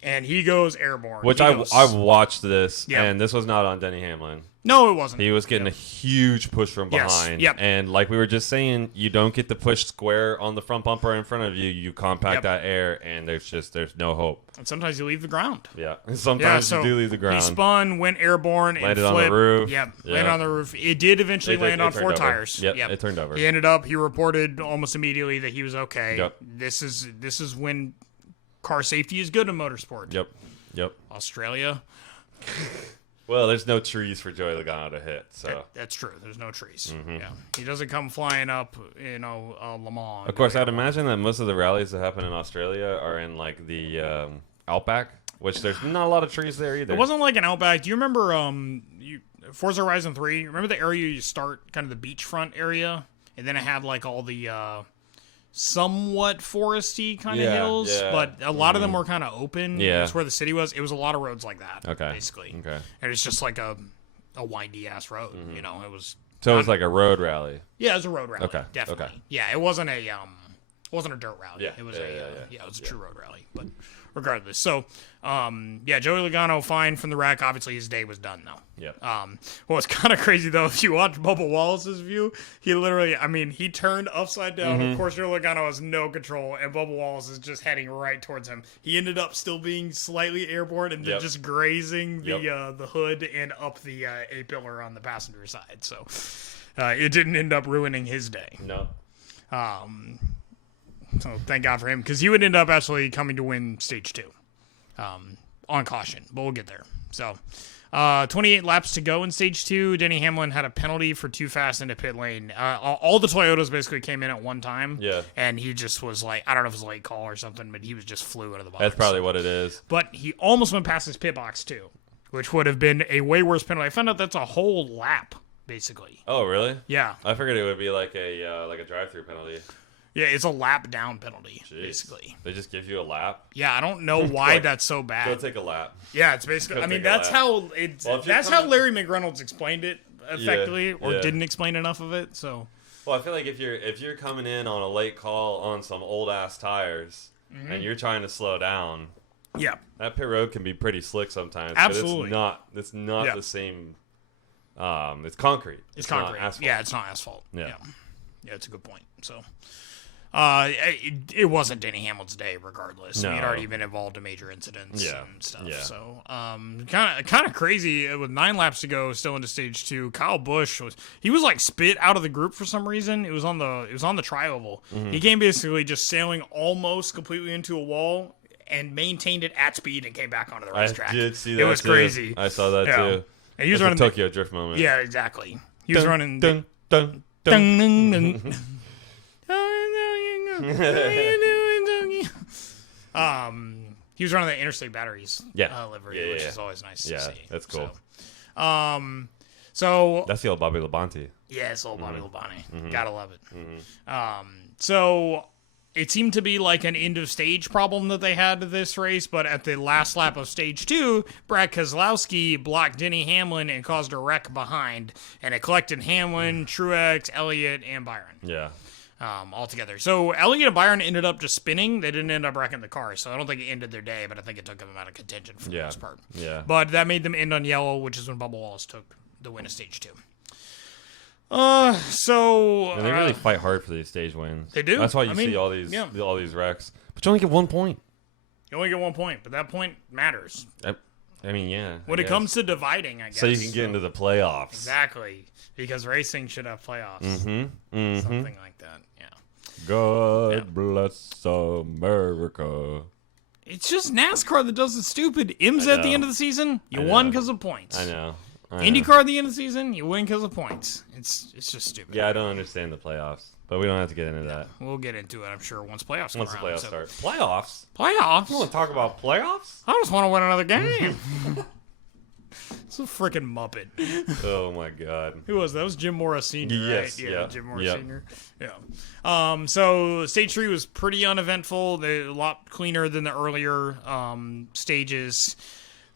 and he goes airborne. Which I watched this, and this was not on Denny Hamlin. No, it wasn't. He was getting a huge push from behind. And like we were just saying, you don't get the push square on the front bumper in front of you. You compact that air, and there's no hope. And sometimes you leave the ground. Yeah. Sometimes you do leave the ground. He spun, went airborne, landed and flipped. on the roof. Landed on the roof. It did eventually land on 4 tires. Yep, it turned over. He reported almost immediately that he was okay. Yep. This is when car safety is good in motorsport. Yep. Australia. Well, there's no trees for Joey Logano to hit, so that's true. There's no trees. Yeah, he doesn't come flying up, Le Mans. Of course, I'd imagine that most of the rallies that happen in Australia are in like the Outback, which there's not a lot of trees there either. It wasn't like an Outback. Do you remember Forza Horizon 3? Remember the area you start, kind of the beachfront area, and then it had like all the somewhat foresty kind of hills, but a lot of them were kind of open. That's where the city was. It was a lot of roads like that, basically. Okay. And it's just like a windy ass road, It was. So it was like a road rally. Yeah, it was a road rally. Okay. Definitely. Okay. Yeah, it wasn't a dirt rally. Yeah. It was it was a true road rally. But regardless, so Joey Logano fine from the wreck. Obviously, his day was done though. Yeah. What's kind of crazy though, if you watch Bubba Wallace's view, he literally, he turned upside down. Of course, Joey Logano has no control, and Bubba Wallace is just heading right towards him. He ended up still being slightly airborne and then just grazing the hood and up the A-pillar on the passenger side. So it didn't end up ruining his day. No. So thank God for him, because he would end up actually coming to win stage 2 on caution, but we'll get there. So 28 laps to go in stage 2. Denny Hamlin had a penalty for too fast into pit lane. All the Toyotas basically came in at one time. Yeah. And he just was like, I don't know if it was a late call or something, but he was just flew out of the box. That's probably what it is. But he almost went past his pit box too, which would have been a way worse penalty. I found out that's a whole lap, basically. Oh, really? Yeah. I figured it would be like a drive-through penalty. Yeah, it's a lap down penalty, basically. They just give you a lap? Yeah, I don't know why that's so bad. Go take a lap. Yeah, it's basically, that's how how Larry McReynolds explained it effectively, or didn't explain enough of it, so. Well, I feel like if you're coming in on a late call on some old-ass tires, and you're trying to slow down, that pit road can be pretty slick sometimes. Absolutely. But it's not the same, it's concrete. It's concrete. Not asphalt. Yeah, it's not asphalt. Yeah, it's a good point, so. It wasn't Denny Hamlin's day, regardless. No. He had already been involved in major incidents and stuff. Yeah. So, kind of crazy. With 9 laps to go, still into stage 2. Kyle Busch was like spit out of the group for some reason. It was on the tri-oval. He came basically just sailing almost completely into a wall and maintained it at speed and came back onto the racetrack. I did see that. It was crazy. I saw that too. And he was running the Tokyo Drift moment. Yeah, exactly. He was running. Dun. He was running the Interstate Batteries livery, which is always nice to see. That's cool. So that's the old Bobby Labonte. Yeah, it's old Bobby Labonte. Gotta love it. So it seemed to be like an end of stage problem that they had to this race, but at the last lap of stage 2, Brad Keselowski blocked Denny Hamlin and caused a wreck behind, and it collected Hamlin, Truex, Elliott, and Byron. Yeah. All together. So Elliott and Byron ended up just spinning. They didn't end up wrecking the car, so I don't think it ended their day, but I think it took them out of contention for the most part. Yeah. But that made them end on yellow, which is when Bubba Wallace took the win of stage 2. So they really fight hard for these stage wins. They do. That's why you see all these wrecks. But you only get 1 point. You only get 1 point, but that point matters. When it comes to dividing, I guess. So you can get into the playoffs. Exactly. Because racing should have playoffs. Something like that. Yeah. God bless America. It's just NASCAR that does it stupid. IMSA at the end of the season, you won because of points. I know. Indy Car at the end of the season, you win because of points. It's just stupid. Yeah, I don't understand the playoffs, but we don't have to get into that. We'll get into it, I'm sure, once playoffs come Once the around. playoffs start. Playoffs? Playoffs? You want to talk about playoffs? I just want to win another game. It's a freaking Muppet. Oh, my God. Who was that? That was Jim Morris Sr., Yes, right? yeah. Jim Morris Sr. Yeah. So stage 3 was pretty uneventful. They're a lot cleaner than the earlier stages.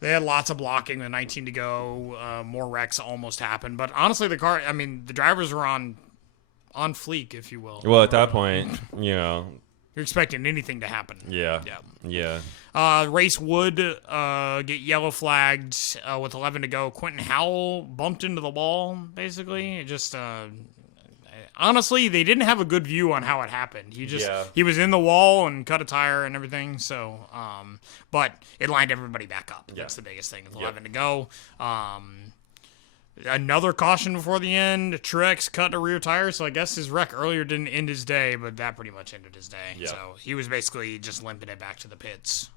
They had lots of blocking with 19 to go. More wrecks almost happened. But honestly, the drivers were on fleek, if you will. Well, at that point, you're expecting anything to happen. Yeah. Race would get yellow flagged with 11 to go. Quentin Howell bumped into the wall, basically. It just honestly, they didn't have a good view on how it happened. He was in the wall and cut a tire and everything. So, but it lined everybody back up. That's the biggest thing. With 11 to go. Another caution before the end. Truex cut a rear tire, so I guess his wreck earlier didn't end his day, but that pretty much ended his day. Yeah. So he was basically just limping it back to the pits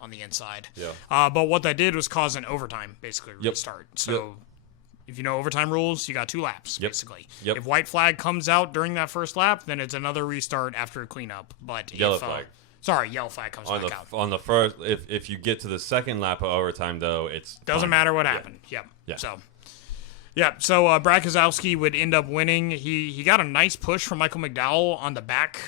on the inside. Yeah. But what that did was cause an overtime, basically, restart. So if you know overtime rules, you got 2 laps, basically. If white flag comes out during that first lap, then it's another restart after a cleanup. But yellow flag. Sorry, yellow flag comes back out. On the first, if you get to the second lap of overtime, though, it's doesn't matter what happened. Yeah. So Brad Keselowski would end up winning. He got a nice push from Michael McDowell on the back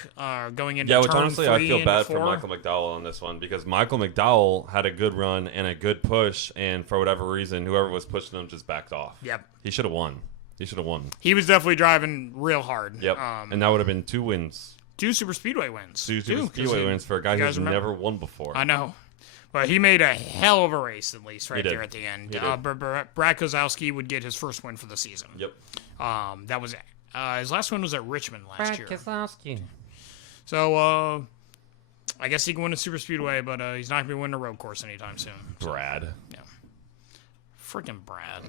going into turn 3 which honestly I feel bad 4. for Michael McDowell on this one because Michael McDowell had a good run and a good push, and for whatever reason, whoever was pushing him just backed off. He should have won. He was definitely driving real hard. And that would have been 2 wins. 2 super speedway wins. 2 super speedway wins for a guy who's never won before. I know. But he made a hell of a race, at least, there at the end. Brad Keselowski would get his first win for the season. That was his last win was at Richmond last year. Keselowski. So I guess he can win a super speedway, but he's not going to be winning a road course anytime soon. Brad. Yeah. Freaking Brad.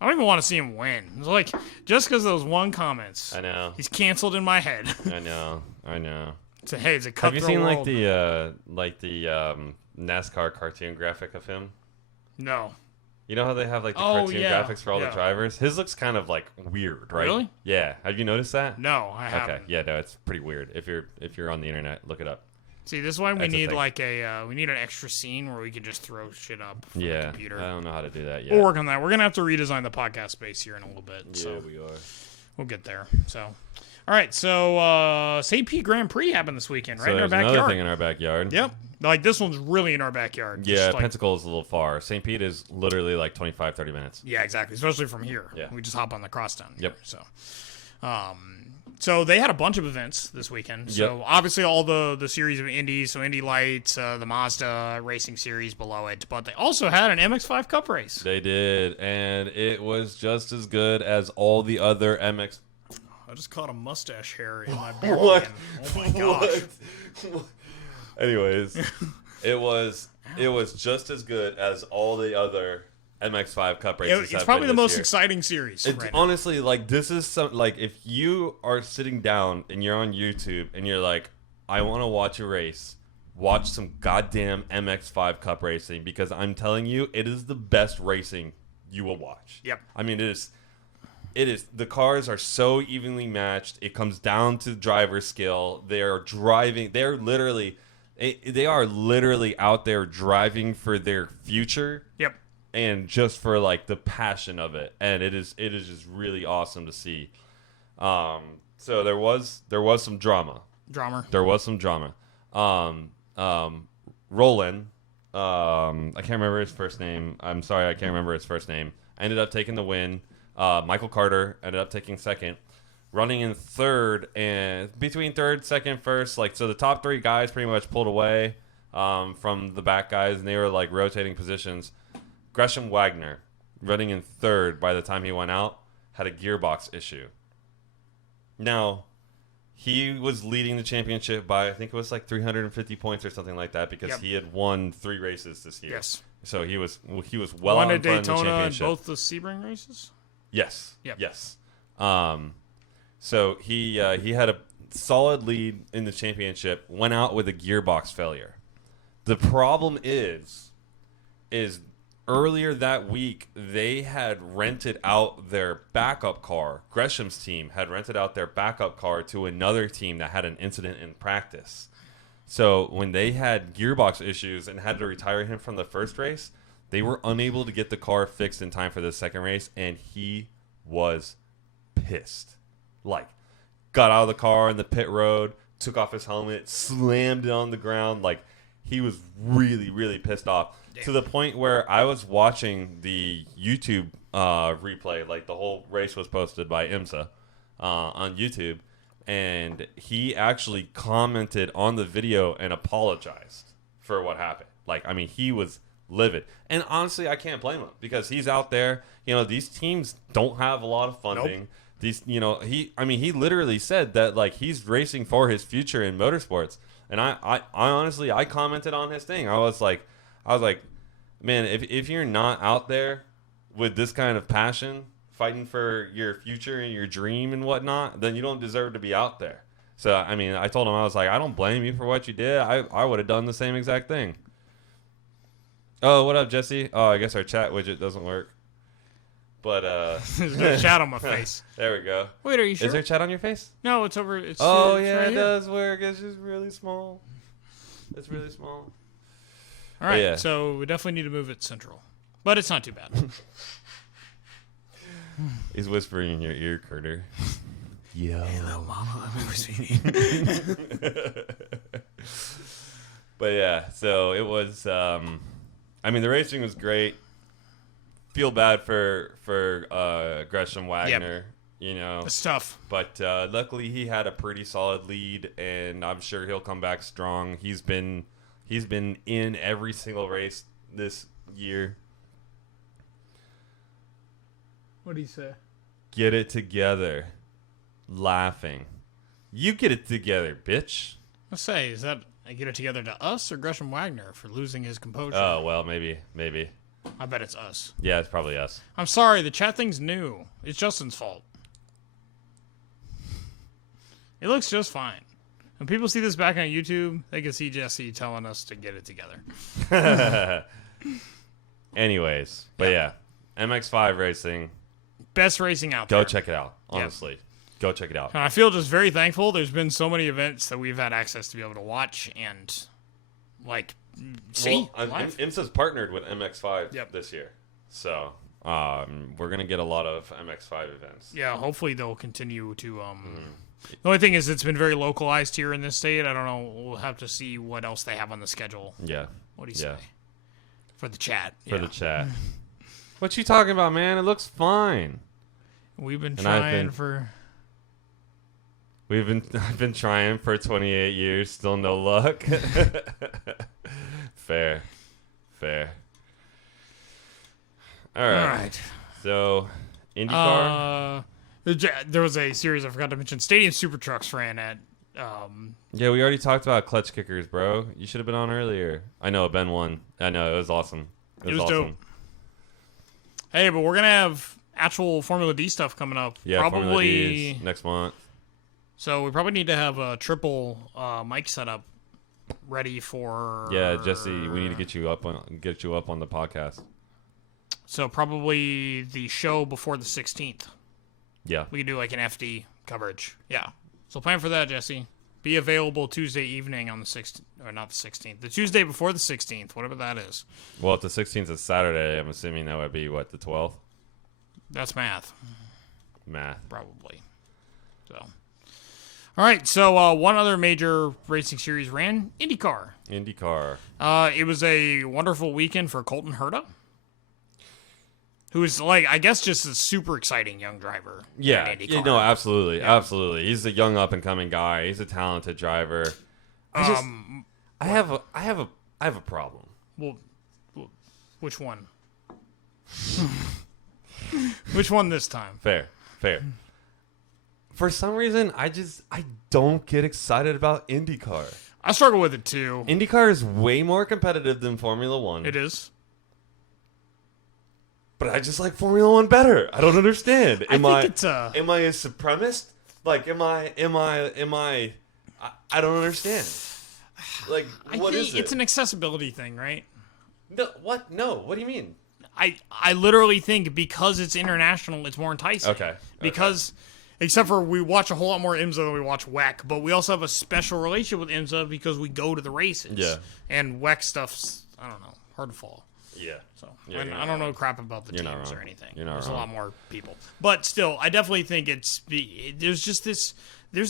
I don't even want to see him win. It's like, just because of those one comments. I know. He's canceled in my head. I know. It's a cutthroat Have you seen world. the NASCAR cartoon graphic of him? No. You know how they have the cartoon graphics for all the drivers? His looks kind of weird, right? Really? Yeah. Have you noticed that? No, I haven't. Okay. Yeah, no, it's pretty weird. If you're on the internet, look it up. See, this is why we need we need an extra scene where we can just throw shit up from the computer. I don't know how to do that yet. We'll work on that. We're gonna have to redesign the podcast space here in a little bit. Yeah, so we are. We'll get there. So, all right. So, St. Pete Grand Prix happened this weekend, right in our backyard. Another thing in our backyard. Yep. This one's really in our backyard. Yeah, Pensacola is a little far. St. Pete is literally 25, 30 minutes. Yeah, exactly. Especially from here. Yeah. We just hop on the crosstown. Yep. Here, so they had a bunch of events this weekend. So obviously all the series of Indies, so Indy Lights, the Mazda Racing Series below it, but they also had an MX-5 Cup race. They did, and it was just as good as all the other MX. I just caught a mustache hair in my beard. What? Oh my gosh. Anyways, it was just as good as all the other MX-5 Cup races. It's probably the most exciting series. Honestly, this is if you are sitting down and you're on YouTube and you're like, I want to watch a race, watch some goddamn MX-5 Cup racing, because I'm telling you, it is the best racing you will watch. Yep. I mean, it is. The cars are so evenly matched. It comes down to driver skill. They are literally out there driving for their future. Yep. And just for the passion of it, and it is just really awesome to see. So there was some drama. There was some drama. Roland, I can't remember his first name. I'm sorry, I can't remember his first name. Ended up taking the win. Michael Carter ended up taking second, running in third, and between third, second, first. So the top 3 guys pretty much pulled away from the back guys, and they were rotating positions. Gresham Wagner, running in third by the time he went out, had a gearbox issue. Now, he was leading the championship by, I think it was 350 points or something like that, because he had won 3 races this year. Yes. So he was well won on at front in the Daytona championship. and both the Sebring races? Yes. Yep. Yes. So he had a solid lead in the championship, went out with a gearbox failure. The problem is earlier that week, they had rented out their backup car. Gresham's team had rented out their backup car to another team that had an incident in practice. So when they had gearbox issues and had to retire him from the first race, they were unable to get the car fixed in time for the second race, and he was pissed. Like, got out of the car in the pit road, took off his helmet, slammed it on the ground. Like, he was really, really pissed off. Damn. To the point where I was watching the YouTube replay. Like, the whole race was posted by IMSA on YouTube. And he actually commented on the video and apologized for what happened. Like, I mean, he was livid. And honestly, I can't blame him because he's out there. You know, these teams don't have a lot of funding. Nope. These, you know, he literally said that, like, he's racing for his future in motorsports. And I honestly, I commented on his thing. I was like, man, if you're not out there with this kind of passion, fighting for your future and your dream and whatnot, then you don't deserve to be out there. So, I mean, I told him, I was like, I don't blame you for what you did. I would have done the same exact thing. Oh, what up, Jesse? Oh, I guess our chat widget doesn't work. But, there's no chat on my face. There we go. Wait, are you sure? Is there chat on your face? No, it's over. It's yeah, right it does work. It's just really small. It's really small. All right, so we definitely need to move it central. But it's not too bad. He's whispering in your ear, Carter. Yo. Hey, little mama, I'm sweetie. But yeah, so it was. I mean, the racing was great. Feel bad for Gresham Wagner. Yep. You know, it's tough. But luckily, he had a pretty solid lead, and I'm sure he'll come back strong. He's been in every single race this year. What do you say? Get it together. Laughing. You get it together, bitch. Let's say, is that I get it together to us or Gresham Wagner for losing his composure? Oh, well, maybe. I bet it's us. Yeah, it's probably us. I'm sorry, the chat thing's new. It's Justin's fault. It looks just fine. When people see this back on YouTube, they can see Jesse telling us to get it together. Anyways, but yeah, MX5 racing. Best racing out there. Go check it out, honestly. Yep. Go check it out. And I feel just very thankful. There's been so many events that we've had access to be able to watch and, like, see. Well, IMSA's partnered with MX5 this year. So we're going to get a lot of MX5 events. Yeah, hopefully they'll continue to... The only thing is it's been very localized here in this state. I don't know. We'll have to see what else they have on the schedule. Yeah. What do you say? For the chat. For the chat. What you talking about, man? It looks fine. We've been trying for... I've been trying for 28 years, still no luck. Fair. All right. So, Indy Car. There was a series I forgot to mention. Stadium Super Trucks ran at. Yeah, we already talked about clutch kickers, bro. You should have been on earlier. I know Ben won. I know it was awesome. It was awesome. Dope. Hey, but we're gonna have actual Formula D stuff coming up. Yeah, probably Formula D is next month. So we probably need to have a triple mic setup ready for. Yeah, Jesse, we need to get you up on the podcast. So probably the show before the 16th. Yeah, we can do like an FD coverage. Yeah, so plan for that, Jesse. Be available Tuesday evening on the 16th, or not the 16th, the Tuesday before the 16th, whatever that is. Well, if the 16th is Saturday, I'm assuming that would be what, the 12th? That's math. Probably. So. All right, so one other major racing series ran, Indy Car. It was a wonderful weekend for Colton Herta, who is, like, I guess just a super exciting young driver. Yeah, no, absolutely, absolutely. He's a young up-and-coming guy. He's a talented driver. I have a problem. Well, which one? Which one this time? Fair. For some reason, I don't get excited about IndyCar. I struggle with it too. IndyCar is way more competitive than Formula One. It is. But I just like Formula One better. I don't understand. Am I a supremacist? Like, am I? I don't understand. Like, what is it? It's an accessibility thing, right? No, what? No. What do you mean? I literally think because it's international, it's more enticing. Okay. Because, except for we watch a whole lot more IMSA than we watch WEC, but we also have a special relationship with IMSA because we go to the races. Yeah. And WEC stuff's, I don't know, hard to follow. Yeah. So Yeah, I don't know crap about the teams or anything. There's a lot more people. But still, I definitely think there's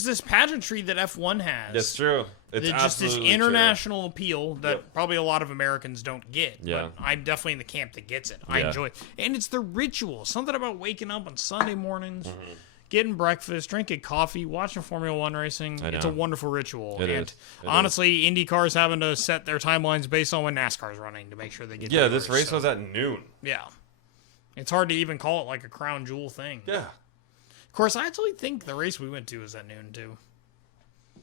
this pageantry that F1 has. That's true. It's just this absolutely international appeal that probably a lot of Americans don't get. Yeah. But I'm definitely in the camp that gets it. I enjoy it. And it's the ritual. Something about waking up on Sunday mornings, getting breakfast, drinking coffee, watching Formula One racing. It's a wonderful ritual. Honestly, Indy Car is having to set their timelines based on when NASCAR is running to make sure they get Yeah, this race was at noon. Yeah. It's hard to even call it like a crown jewel thing. Yeah. Of course, I actually think the race we went to was at noon, too.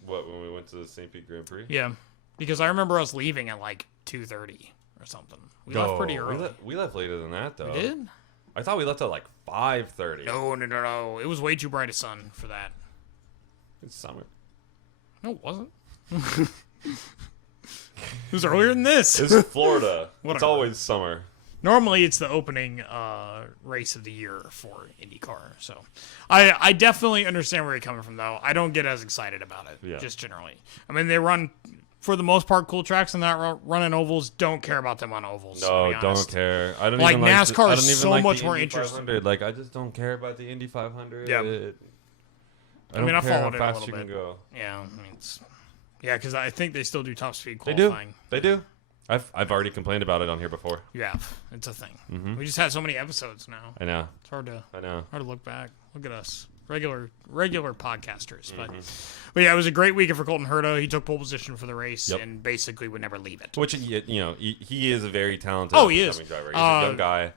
What, when we went to the St. Pete Grand Prix? Yeah. Because I remember us leaving at like 2:30 or something. We left pretty early. We left later than that, though. We did? I thought we left at like 5:30. No. It was way too bright a sun for that. It's summer. No, it wasn't. It was earlier than this. It's Florida. It's always summer. Normally, it's the opening race of the year for Indy Car. So I definitely understand where you're coming from, though. I don't get as excited about it, just generally. I mean, they run, for the most part, cool tracks and that running ovals. Don't care about them on ovals. No, don't care. I don't like even NASCAR like is so much more interesting. Like, I just don't care about the Indy 500. Yeah. I don't care followed how it a fast little you bit. can go. Yeah, because I think they still do top speed qualifying. They do. I've already complained about it on here before. Yeah, it's a thing. We just had so many episodes now. I know. It's hard I know. to look back. Look at us, regular podcasters. But yeah, it was a great weekend for Colton Herta. He took pole position for the race and basically would never leave it. Which he is a very talented. Oh, he is. Driver. He's a young guy.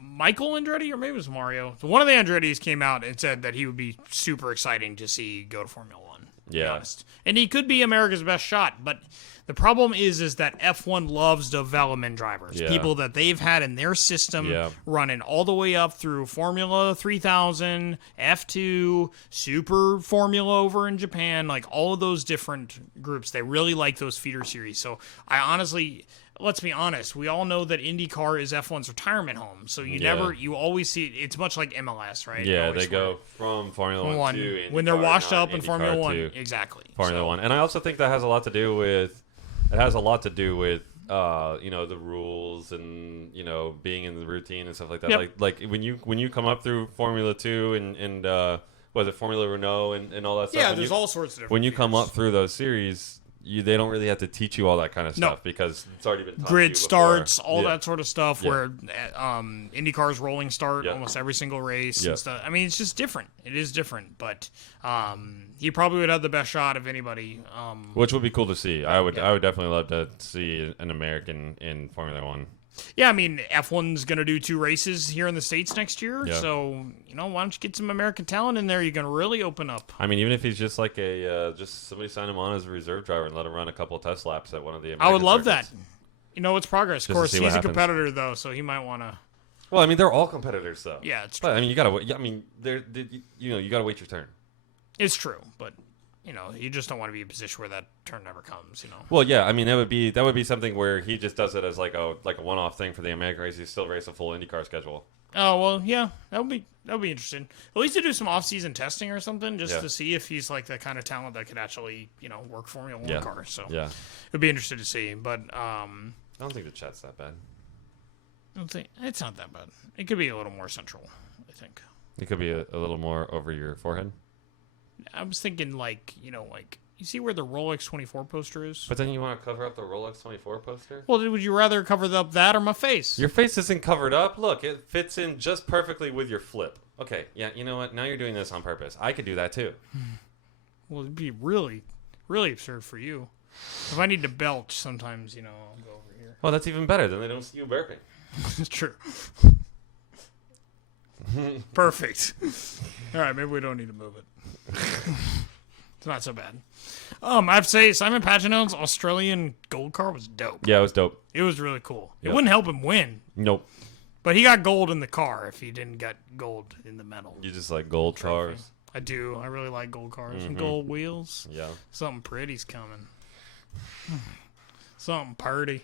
Michael Andretti, or maybe it was Mario. So one of the Andrettis came out and said that he would be super exciting to see go to Formula One. To be honest. And he could be America's best shot, but the problem is that F1 loves development drivers, people that they've had in their system running all the way up through Formula 3000, F2, Super Formula over in Japan, like all of those different groups. They really like those feeder series. So I honestly, let's be honest, we all know that IndyCar is F1's retirement home. So you always see it's much like MLS, right? Yeah, they go from Formula 1 to IndyCar, when they're washed up in Formula 1. Exactly. Formula 1. And I also think that has a lot to do with the rules and being in the routine and stuff like that. Like when you come up through Formula 2 and was it Formula Renault and all that stuff. Yeah, there's all sorts of different when you come up through those series, they don't really have to teach you all that kind of stuff because it's already been taught grid to you starts, before. all that sort of stuff. Where IndyCar's rolling start almost every single race and stuff. I mean, it's just different. It is different, but he probably would have the best shot of anybody. Which would be cool to see. I would definitely love to see an American in Formula 1. Yeah, I mean, F1's going to do 2 races here in the States next year. Yeah. So, why don't you get some American talent in there? You're going to really open up. I mean, even if he's just like just somebody sign him on as a reserve driver and let him run a couple of test laps at one of the American I would love circuits. that. It's progress. Of course, he's a competitor, though, so he might want to. Well, I mean, they're all competitors, though. Yeah, it's true. But, I mean, you got to I mean, you got to wait your turn. It's true, but you just don't want to be in a position where that turn never comes, Well, yeah, I mean, that would be something where he just does it as like a one-off thing for the American race. He still race a full IndyCar schedule. Oh, well, yeah, that would be interesting. At least to do some off-season testing or something, just to see if he's like the kind of talent that could actually, work Formula 1 cars. So yeah, it'd be interesting to see. But I don't think the chat's that bad. I don't think it's not that bad. It could be a little more central, I think. It could be a little more over your forehead. I was thinking you see where the Rolex 24 poster is? But then you want to cover up the Rolex 24 poster? Well, would you rather cover up that or my face? Your face isn't covered up. Look, it fits in just perfectly with your flip. Okay, yeah, you know what? Now you're doing this on purpose. I could do that too. Well, it'd be really, really absurd for you. If I need to belch, sometimes, I'll go over here. Well, that's even better. Then they don't see you burping. It's true. Perfect. All right, maybe we don't need to move it. It's not so bad. I have to say, Simon Pagenaud's Australian gold car was dope. Yeah, it was dope. It was really cool. Yep. It wouldn't help him win. Nope. But he got gold in the car if he didn't get gold in the medal. You just like gold cars? I do. I really like gold cars. And gold wheels. Yeah. Something pretty's coming. Something party.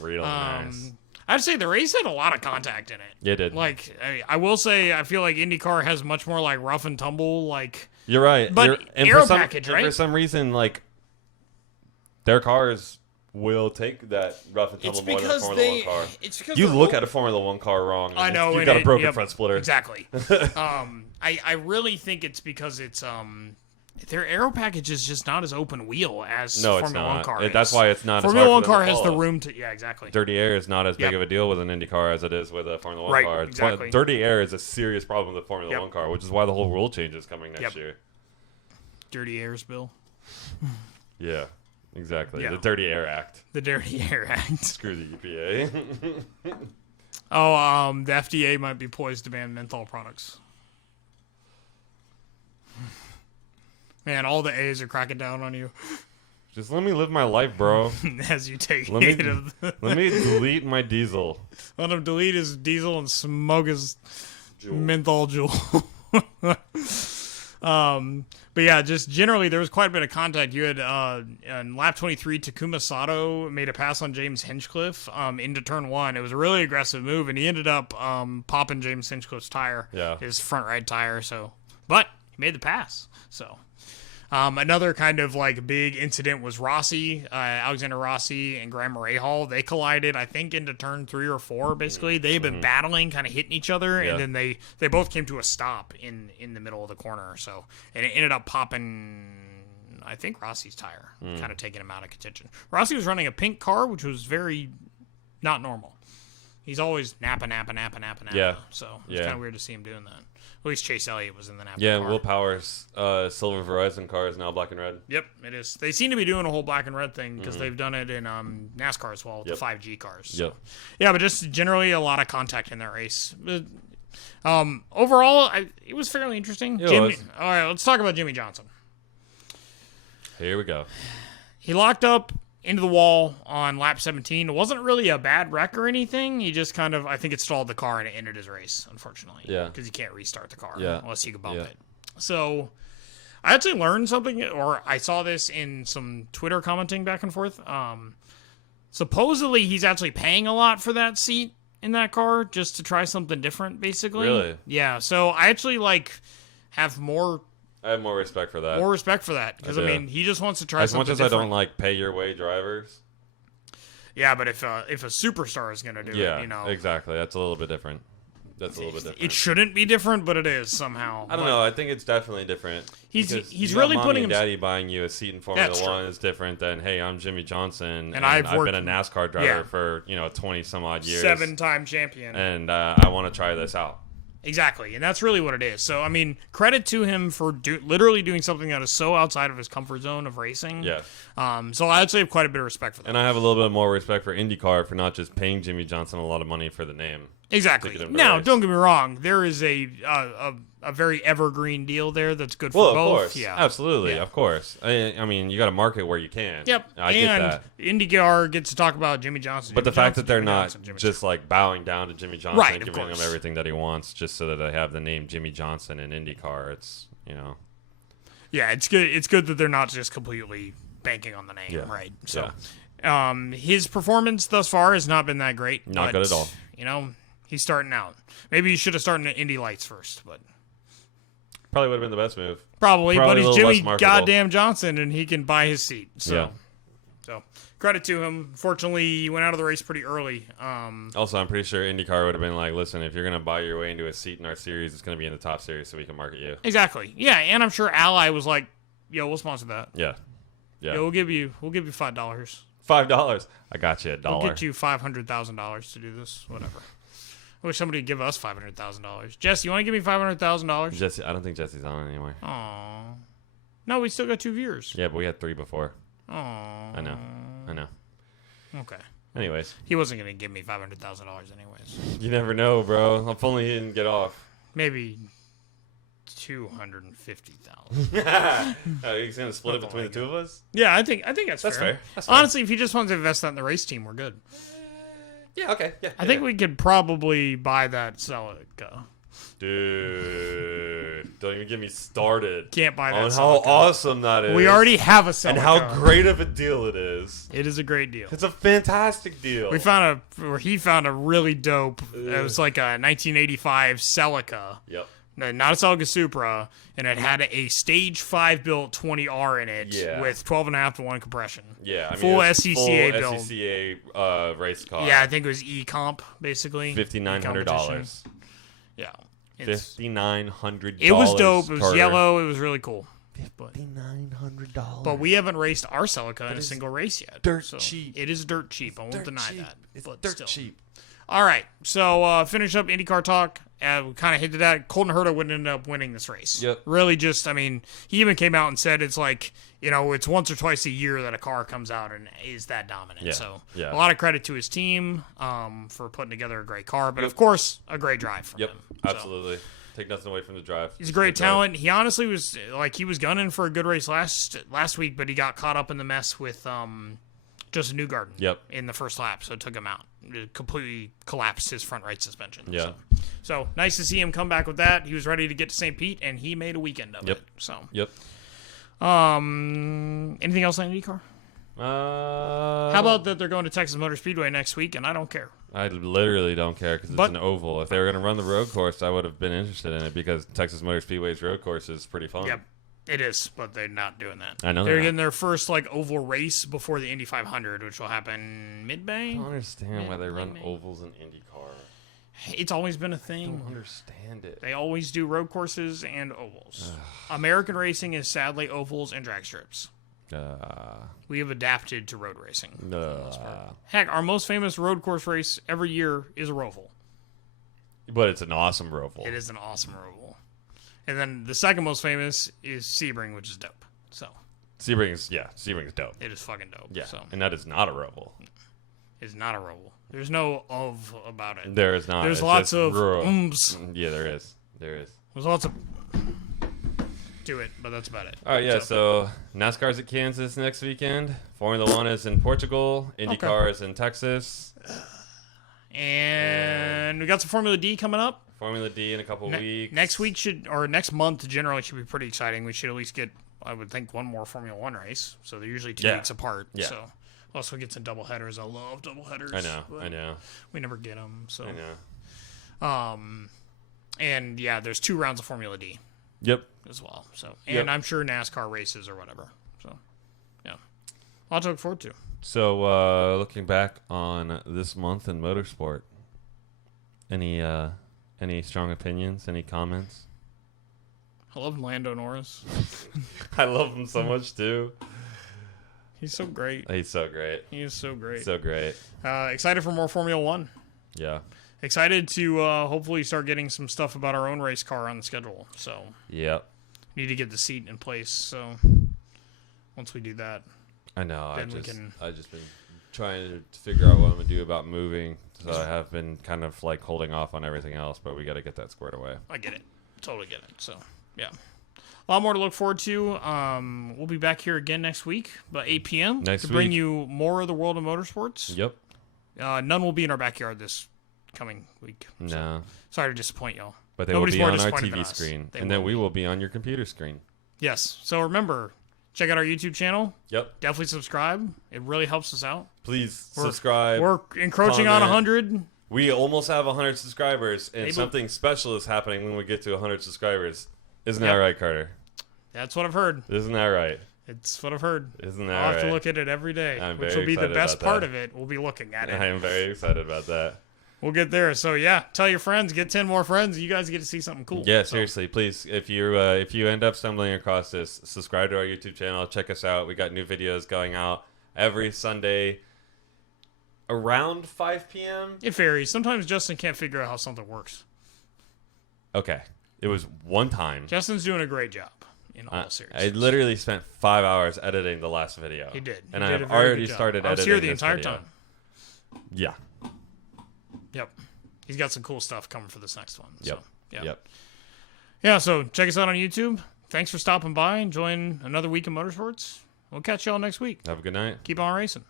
Real nice. I'd say the race had a lot of contact in it. Yeah, it did. Like, I will say, I feel like IndyCar has much more like rough and tumble. Like, you're right. But aero package, right? For some reason, like their cars will take that rough and tumble more than a Formula One car. It's because you look at a Formula One car wrong. I know you've got a broken front splitter. Exactly. I really think it's because it's their aero package is just not as open wheel as Formula One car is. That's why it's not. Formula as One hard car has the room to. Yeah, exactly. Dirty air is not as big of a deal with an Indy car as it is with a Formula One car. Exactly. Dirty air is a serious problem with the Formula One car, which is why the whole rule change is coming next year. Dirty airs bill. Yeah, exactly. Yeah. The Dirty Air Act. The Dirty Air Act. Screw the EPA. The FDA might be poised to ban menthol products. Man, all the A's are cracking down on you. Just let me live my life, bro. As you take let me delete my diesel. Let him delete his diesel and smoke his menthol jewel. But yeah, just generally there was quite a bit of contact. You had in lap 23, Takuma Sato made a pass on James Hinchcliffe into turn 1. It was a really aggressive move, and he ended up popping James Hinchcliffe's tire, his front right tire. But he made the pass. So another kind of like big incident was Rossi, Alexander Rossi and Graham Rahal. They collided, I think, into turn 3 or 4. Basically, they've been battling, kind of hitting each other, and then they both came to a stop in the middle of the corner. So, and it ended up popping, I think, Rossi's tire, kind of taking him out of contention. Rossi was running a pink car, which was very not normal. He's always napping. Yeah. So it's kind of weird to see him doing that. At least Chase Elliott was in the Napa car. car. Will Power's silver Verizon car is now black and red. Yep, it is. They seem to be doing a whole black and red thing because they've done it in NASCAR as well with the 5G cars. So. Yeah, but just generally a lot of contact in that race. But, overall, it was fairly interesting. All right, let's talk about Jimmy Johnson. Here we go. He locked up into the wall on lap 17. It wasn't really a bad wreck or anything. He just kind of, I think it stalled the car and it ended his race, unfortunately. Yeah. Because you can't restart the car unless you can bump it. So I actually learned something, or I saw this in some Twitter commenting back and forth. Supposedly he's actually paying a lot for that seat in that car just to try something different, basically. Really? Yeah. So I actually have more. I have more respect for that. More respect for that. Because, I mean, he just wants to try as something much as different. I don't like pay your way drivers. Yeah, but if a superstar is going to do it, you know. Exactly. That's a little bit different. It shouldn't be different, but it is somehow. I don't know. I think it's definitely different. He's really putting him. Daddy buying you a seat in Formula One is different than, hey, I'm Jimmy Johnson and I've been a NASCAR driver for 20 some odd years, 7-time champion, and I want to try this out. Exactly, and that's really what it is. So, I mean, credit to him for literally doing something that is so outside of his comfort zone of racing. Yeah. So I actually have quite a bit of respect for that. And I have a little bit more respect for Indy Car for not just paying Jimmy Johnson a lot of money for the name. Exactly. Now, don't get me wrong. There is a very evergreen deal there that's good for both. Of course. Yeah. Absolutely. Yeah. Of course. I mean, you got to market where you can. Yep. I get that. Indy Car gets to talk about Jimmy Johnson. But the fact that they're not just like bowing down to Jimmy Johnson and giving him everything that he wants just so that they have the name Jimmy Johnson in Indy Car, it's, Yeah, it's good. It's good that they're not just completely banking on the name, right? So, his performance thus far has not been that great. Not good at all. He's starting out. Maybe he should have started at Indy Lights first, but probably would have been the best move. Probably but he's Jimmy goddamn Johnson, and he can buy his seat. So credit to him. Fortunately, he went out of the race pretty early. Also, I'm pretty sure IndyCar would have been like, listen, if you're going to buy your way into a seat in our series, it's going to be in the top series so we can market you. Exactly. Yeah, and I'm sure Ally was like, yo, we'll sponsor that. Yeah. Yo, we'll give you $5. $5. I got you $1. We'll get you $500,000 to do this. Whatever. I wish somebody would give us $500,000. Jesse, you want to give me $500,000? Jesse, I don't think Jesse's on anymore. Aww. No, we still got 2 viewers. Yeah, but we had 3 before. Aww. I know. Okay. Anyways. He wasn't going to give me $500,000 anyways. You never know, bro. If only he didn't get off. Maybe $250,000. He's going to split it between the two of us? Yeah, I think that's fair. That's fair. Honestly, if he just wants to invest that in the race team, we're good. Yeah, okay. Yeah, I think we could probably buy that Celica. Dude, don't even get me started. Can't buy that on Celica. how awesome that is. We already have a Celica. And how great of a deal it is. It is a great deal. It's a fantastic deal. He found a really dope. It was like a 1985 Celica. Yep. No, not a Celica Supra, and it had a Stage 5 built 20R in it with 12.5 to 1 compression. Yeah, I mean, full SCCA full build. SCCA race car. Yeah, I think it was E-Comp, basically. $5,900. Yeah. $5,900. It was dope. It was Carter. yellow. It was really cool. $5,900. But we haven't raced our Celica in a single race yet. Dirt cheap. It is dirt cheap. I won't deny that. It's but dirt still. cheap. All right. So finish up IndyCar talk. We kind of hinted that Colton Herta would end up winning this race. Yep. Really just, I mean, he even came out and said it's like, it's once or twice a year that a car comes out and is that dominant. Yeah. So Yeah. a lot of credit to his team for putting together a great car. But, of course, a great drive from him. So, Absolutely. Take nothing away from the drive. he's a great talent. He honestly was, he was gunning for a good race last week, but he got caught up in the mess with Justin Newgarden in the first lap, so it took him out. It completely collapsed his front right suspension. Yeah. So nice to see him come back with that. He was ready to get to St. Pete, and he made a weekend of it. So. Yep. Anything else on IndyCar? How How about that they're going to Texas Motor Speedway next week, and I don't care. I literally don't care because it's an oval. If they were going to run the road course, I would have been interested in it because Texas Motor Speedway's road course is pretty fun. Yep. It is, but they're not doing that. I know they're they're getting their first oval race before the Indy 500, which will happen mid-May. I don't understand why they run ovals in IndyCar. It's always been a I thing. don't understand it. They always do road courses and ovals. American racing is sadly ovals and drag strips. We have adapted to road racing. For the most part. Heck, our most famous road course race every year is a roval. But it's an awesome roval. It is an awesome roval. And then the second most famous is Sebring, which is dope. So Sebring's dope. it is fucking dope. Yeah, So and that is not a roval. it's not a roval. There's no of about it. There is not. There's It's lots just of rural. Yeah, there is. There is. There's lots of to it, but that's about it. All right, yeah. So NASCAR's at Kansas next weekend. Formula One is in Portugal. IndyCar is in Texas. And we got some Formula D coming up. Formula D in a couple weeks. Next month generally should be pretty exciting. We should at least get, I would think, one more Formula One race. So they're usually 2 weeks apart. Yeah. So also get some double headers. I love double headers. I know. We never get them. So I know. and yeah, there's 2 rounds of Formula D. Yep. As well. So and I'm sure NASCAR races or whatever. So yeah, a lot to look forward to. So looking back on this month in motorsport, any strong opinions? Any comments? I love Lando Norris. I love him so much too. He's so great. He's so great. He is so great. So great. Excited for more Formula One. Yeah. Excited to hopefully start getting some stuff about our own race car on the schedule. So Yep. need to get the seat in place. So once we do that, I know. then I've just been trying to figure out what I'm gonna do about moving. So I have been kind of holding off on everything else, but we got to get that squared away. I get it. Totally get it. So yeah. A lot more to look forward to. We'll be back here again next week, about 8 p.m. Next to bring week. you more of the world of motorsports. Yep. None will be in our backyard this coming week. So, No. sorry to disappoint y'all. But they Nobody's will more be on our disappointed than TV us. screen. They And then will we be. will be on your computer screen. Yes. So remember, check out our YouTube channel. Yep. Definitely subscribe. It really helps us out. Please subscribe. We're encroaching on comment. 100. We almost have 100 subscribers, and Maybe- something special is happening when we get to 100 subscribers. Isn't that Yep. right, Carter? That's what I've heard. Isn't that right? It's what I've heard. Isn't that I'll have right? to look at it every day, I'm which very will be the excited best about part that. of it. We'll be looking at I it. am very excited about that. We'll get there. So yeah, tell your friends, get 10 more friends. You guys get to see something cool. Yeah, So, seriously, please, if you end up stumbling across this, subscribe to our YouTube channel. Check us out. We got new videos going out every Sunday around 5 p.m. it varies. Sometimes Justin can't figure out how something works. Okay, it was one time. Justin's doing a great job. In all I seriousness, literally spent 5 hours editing the last video. He did. And He I did a have very already good job. started I was editing here the this entire video. time. Yeah. Yep. He's got some cool stuff coming for this next one. Yep. So, yeah. Yep. Yeah, so check us out on YouTube. Thanks for stopping by and joining another week of Motorsports. We'll catch y'all next week. Have a good night. Keep on racing.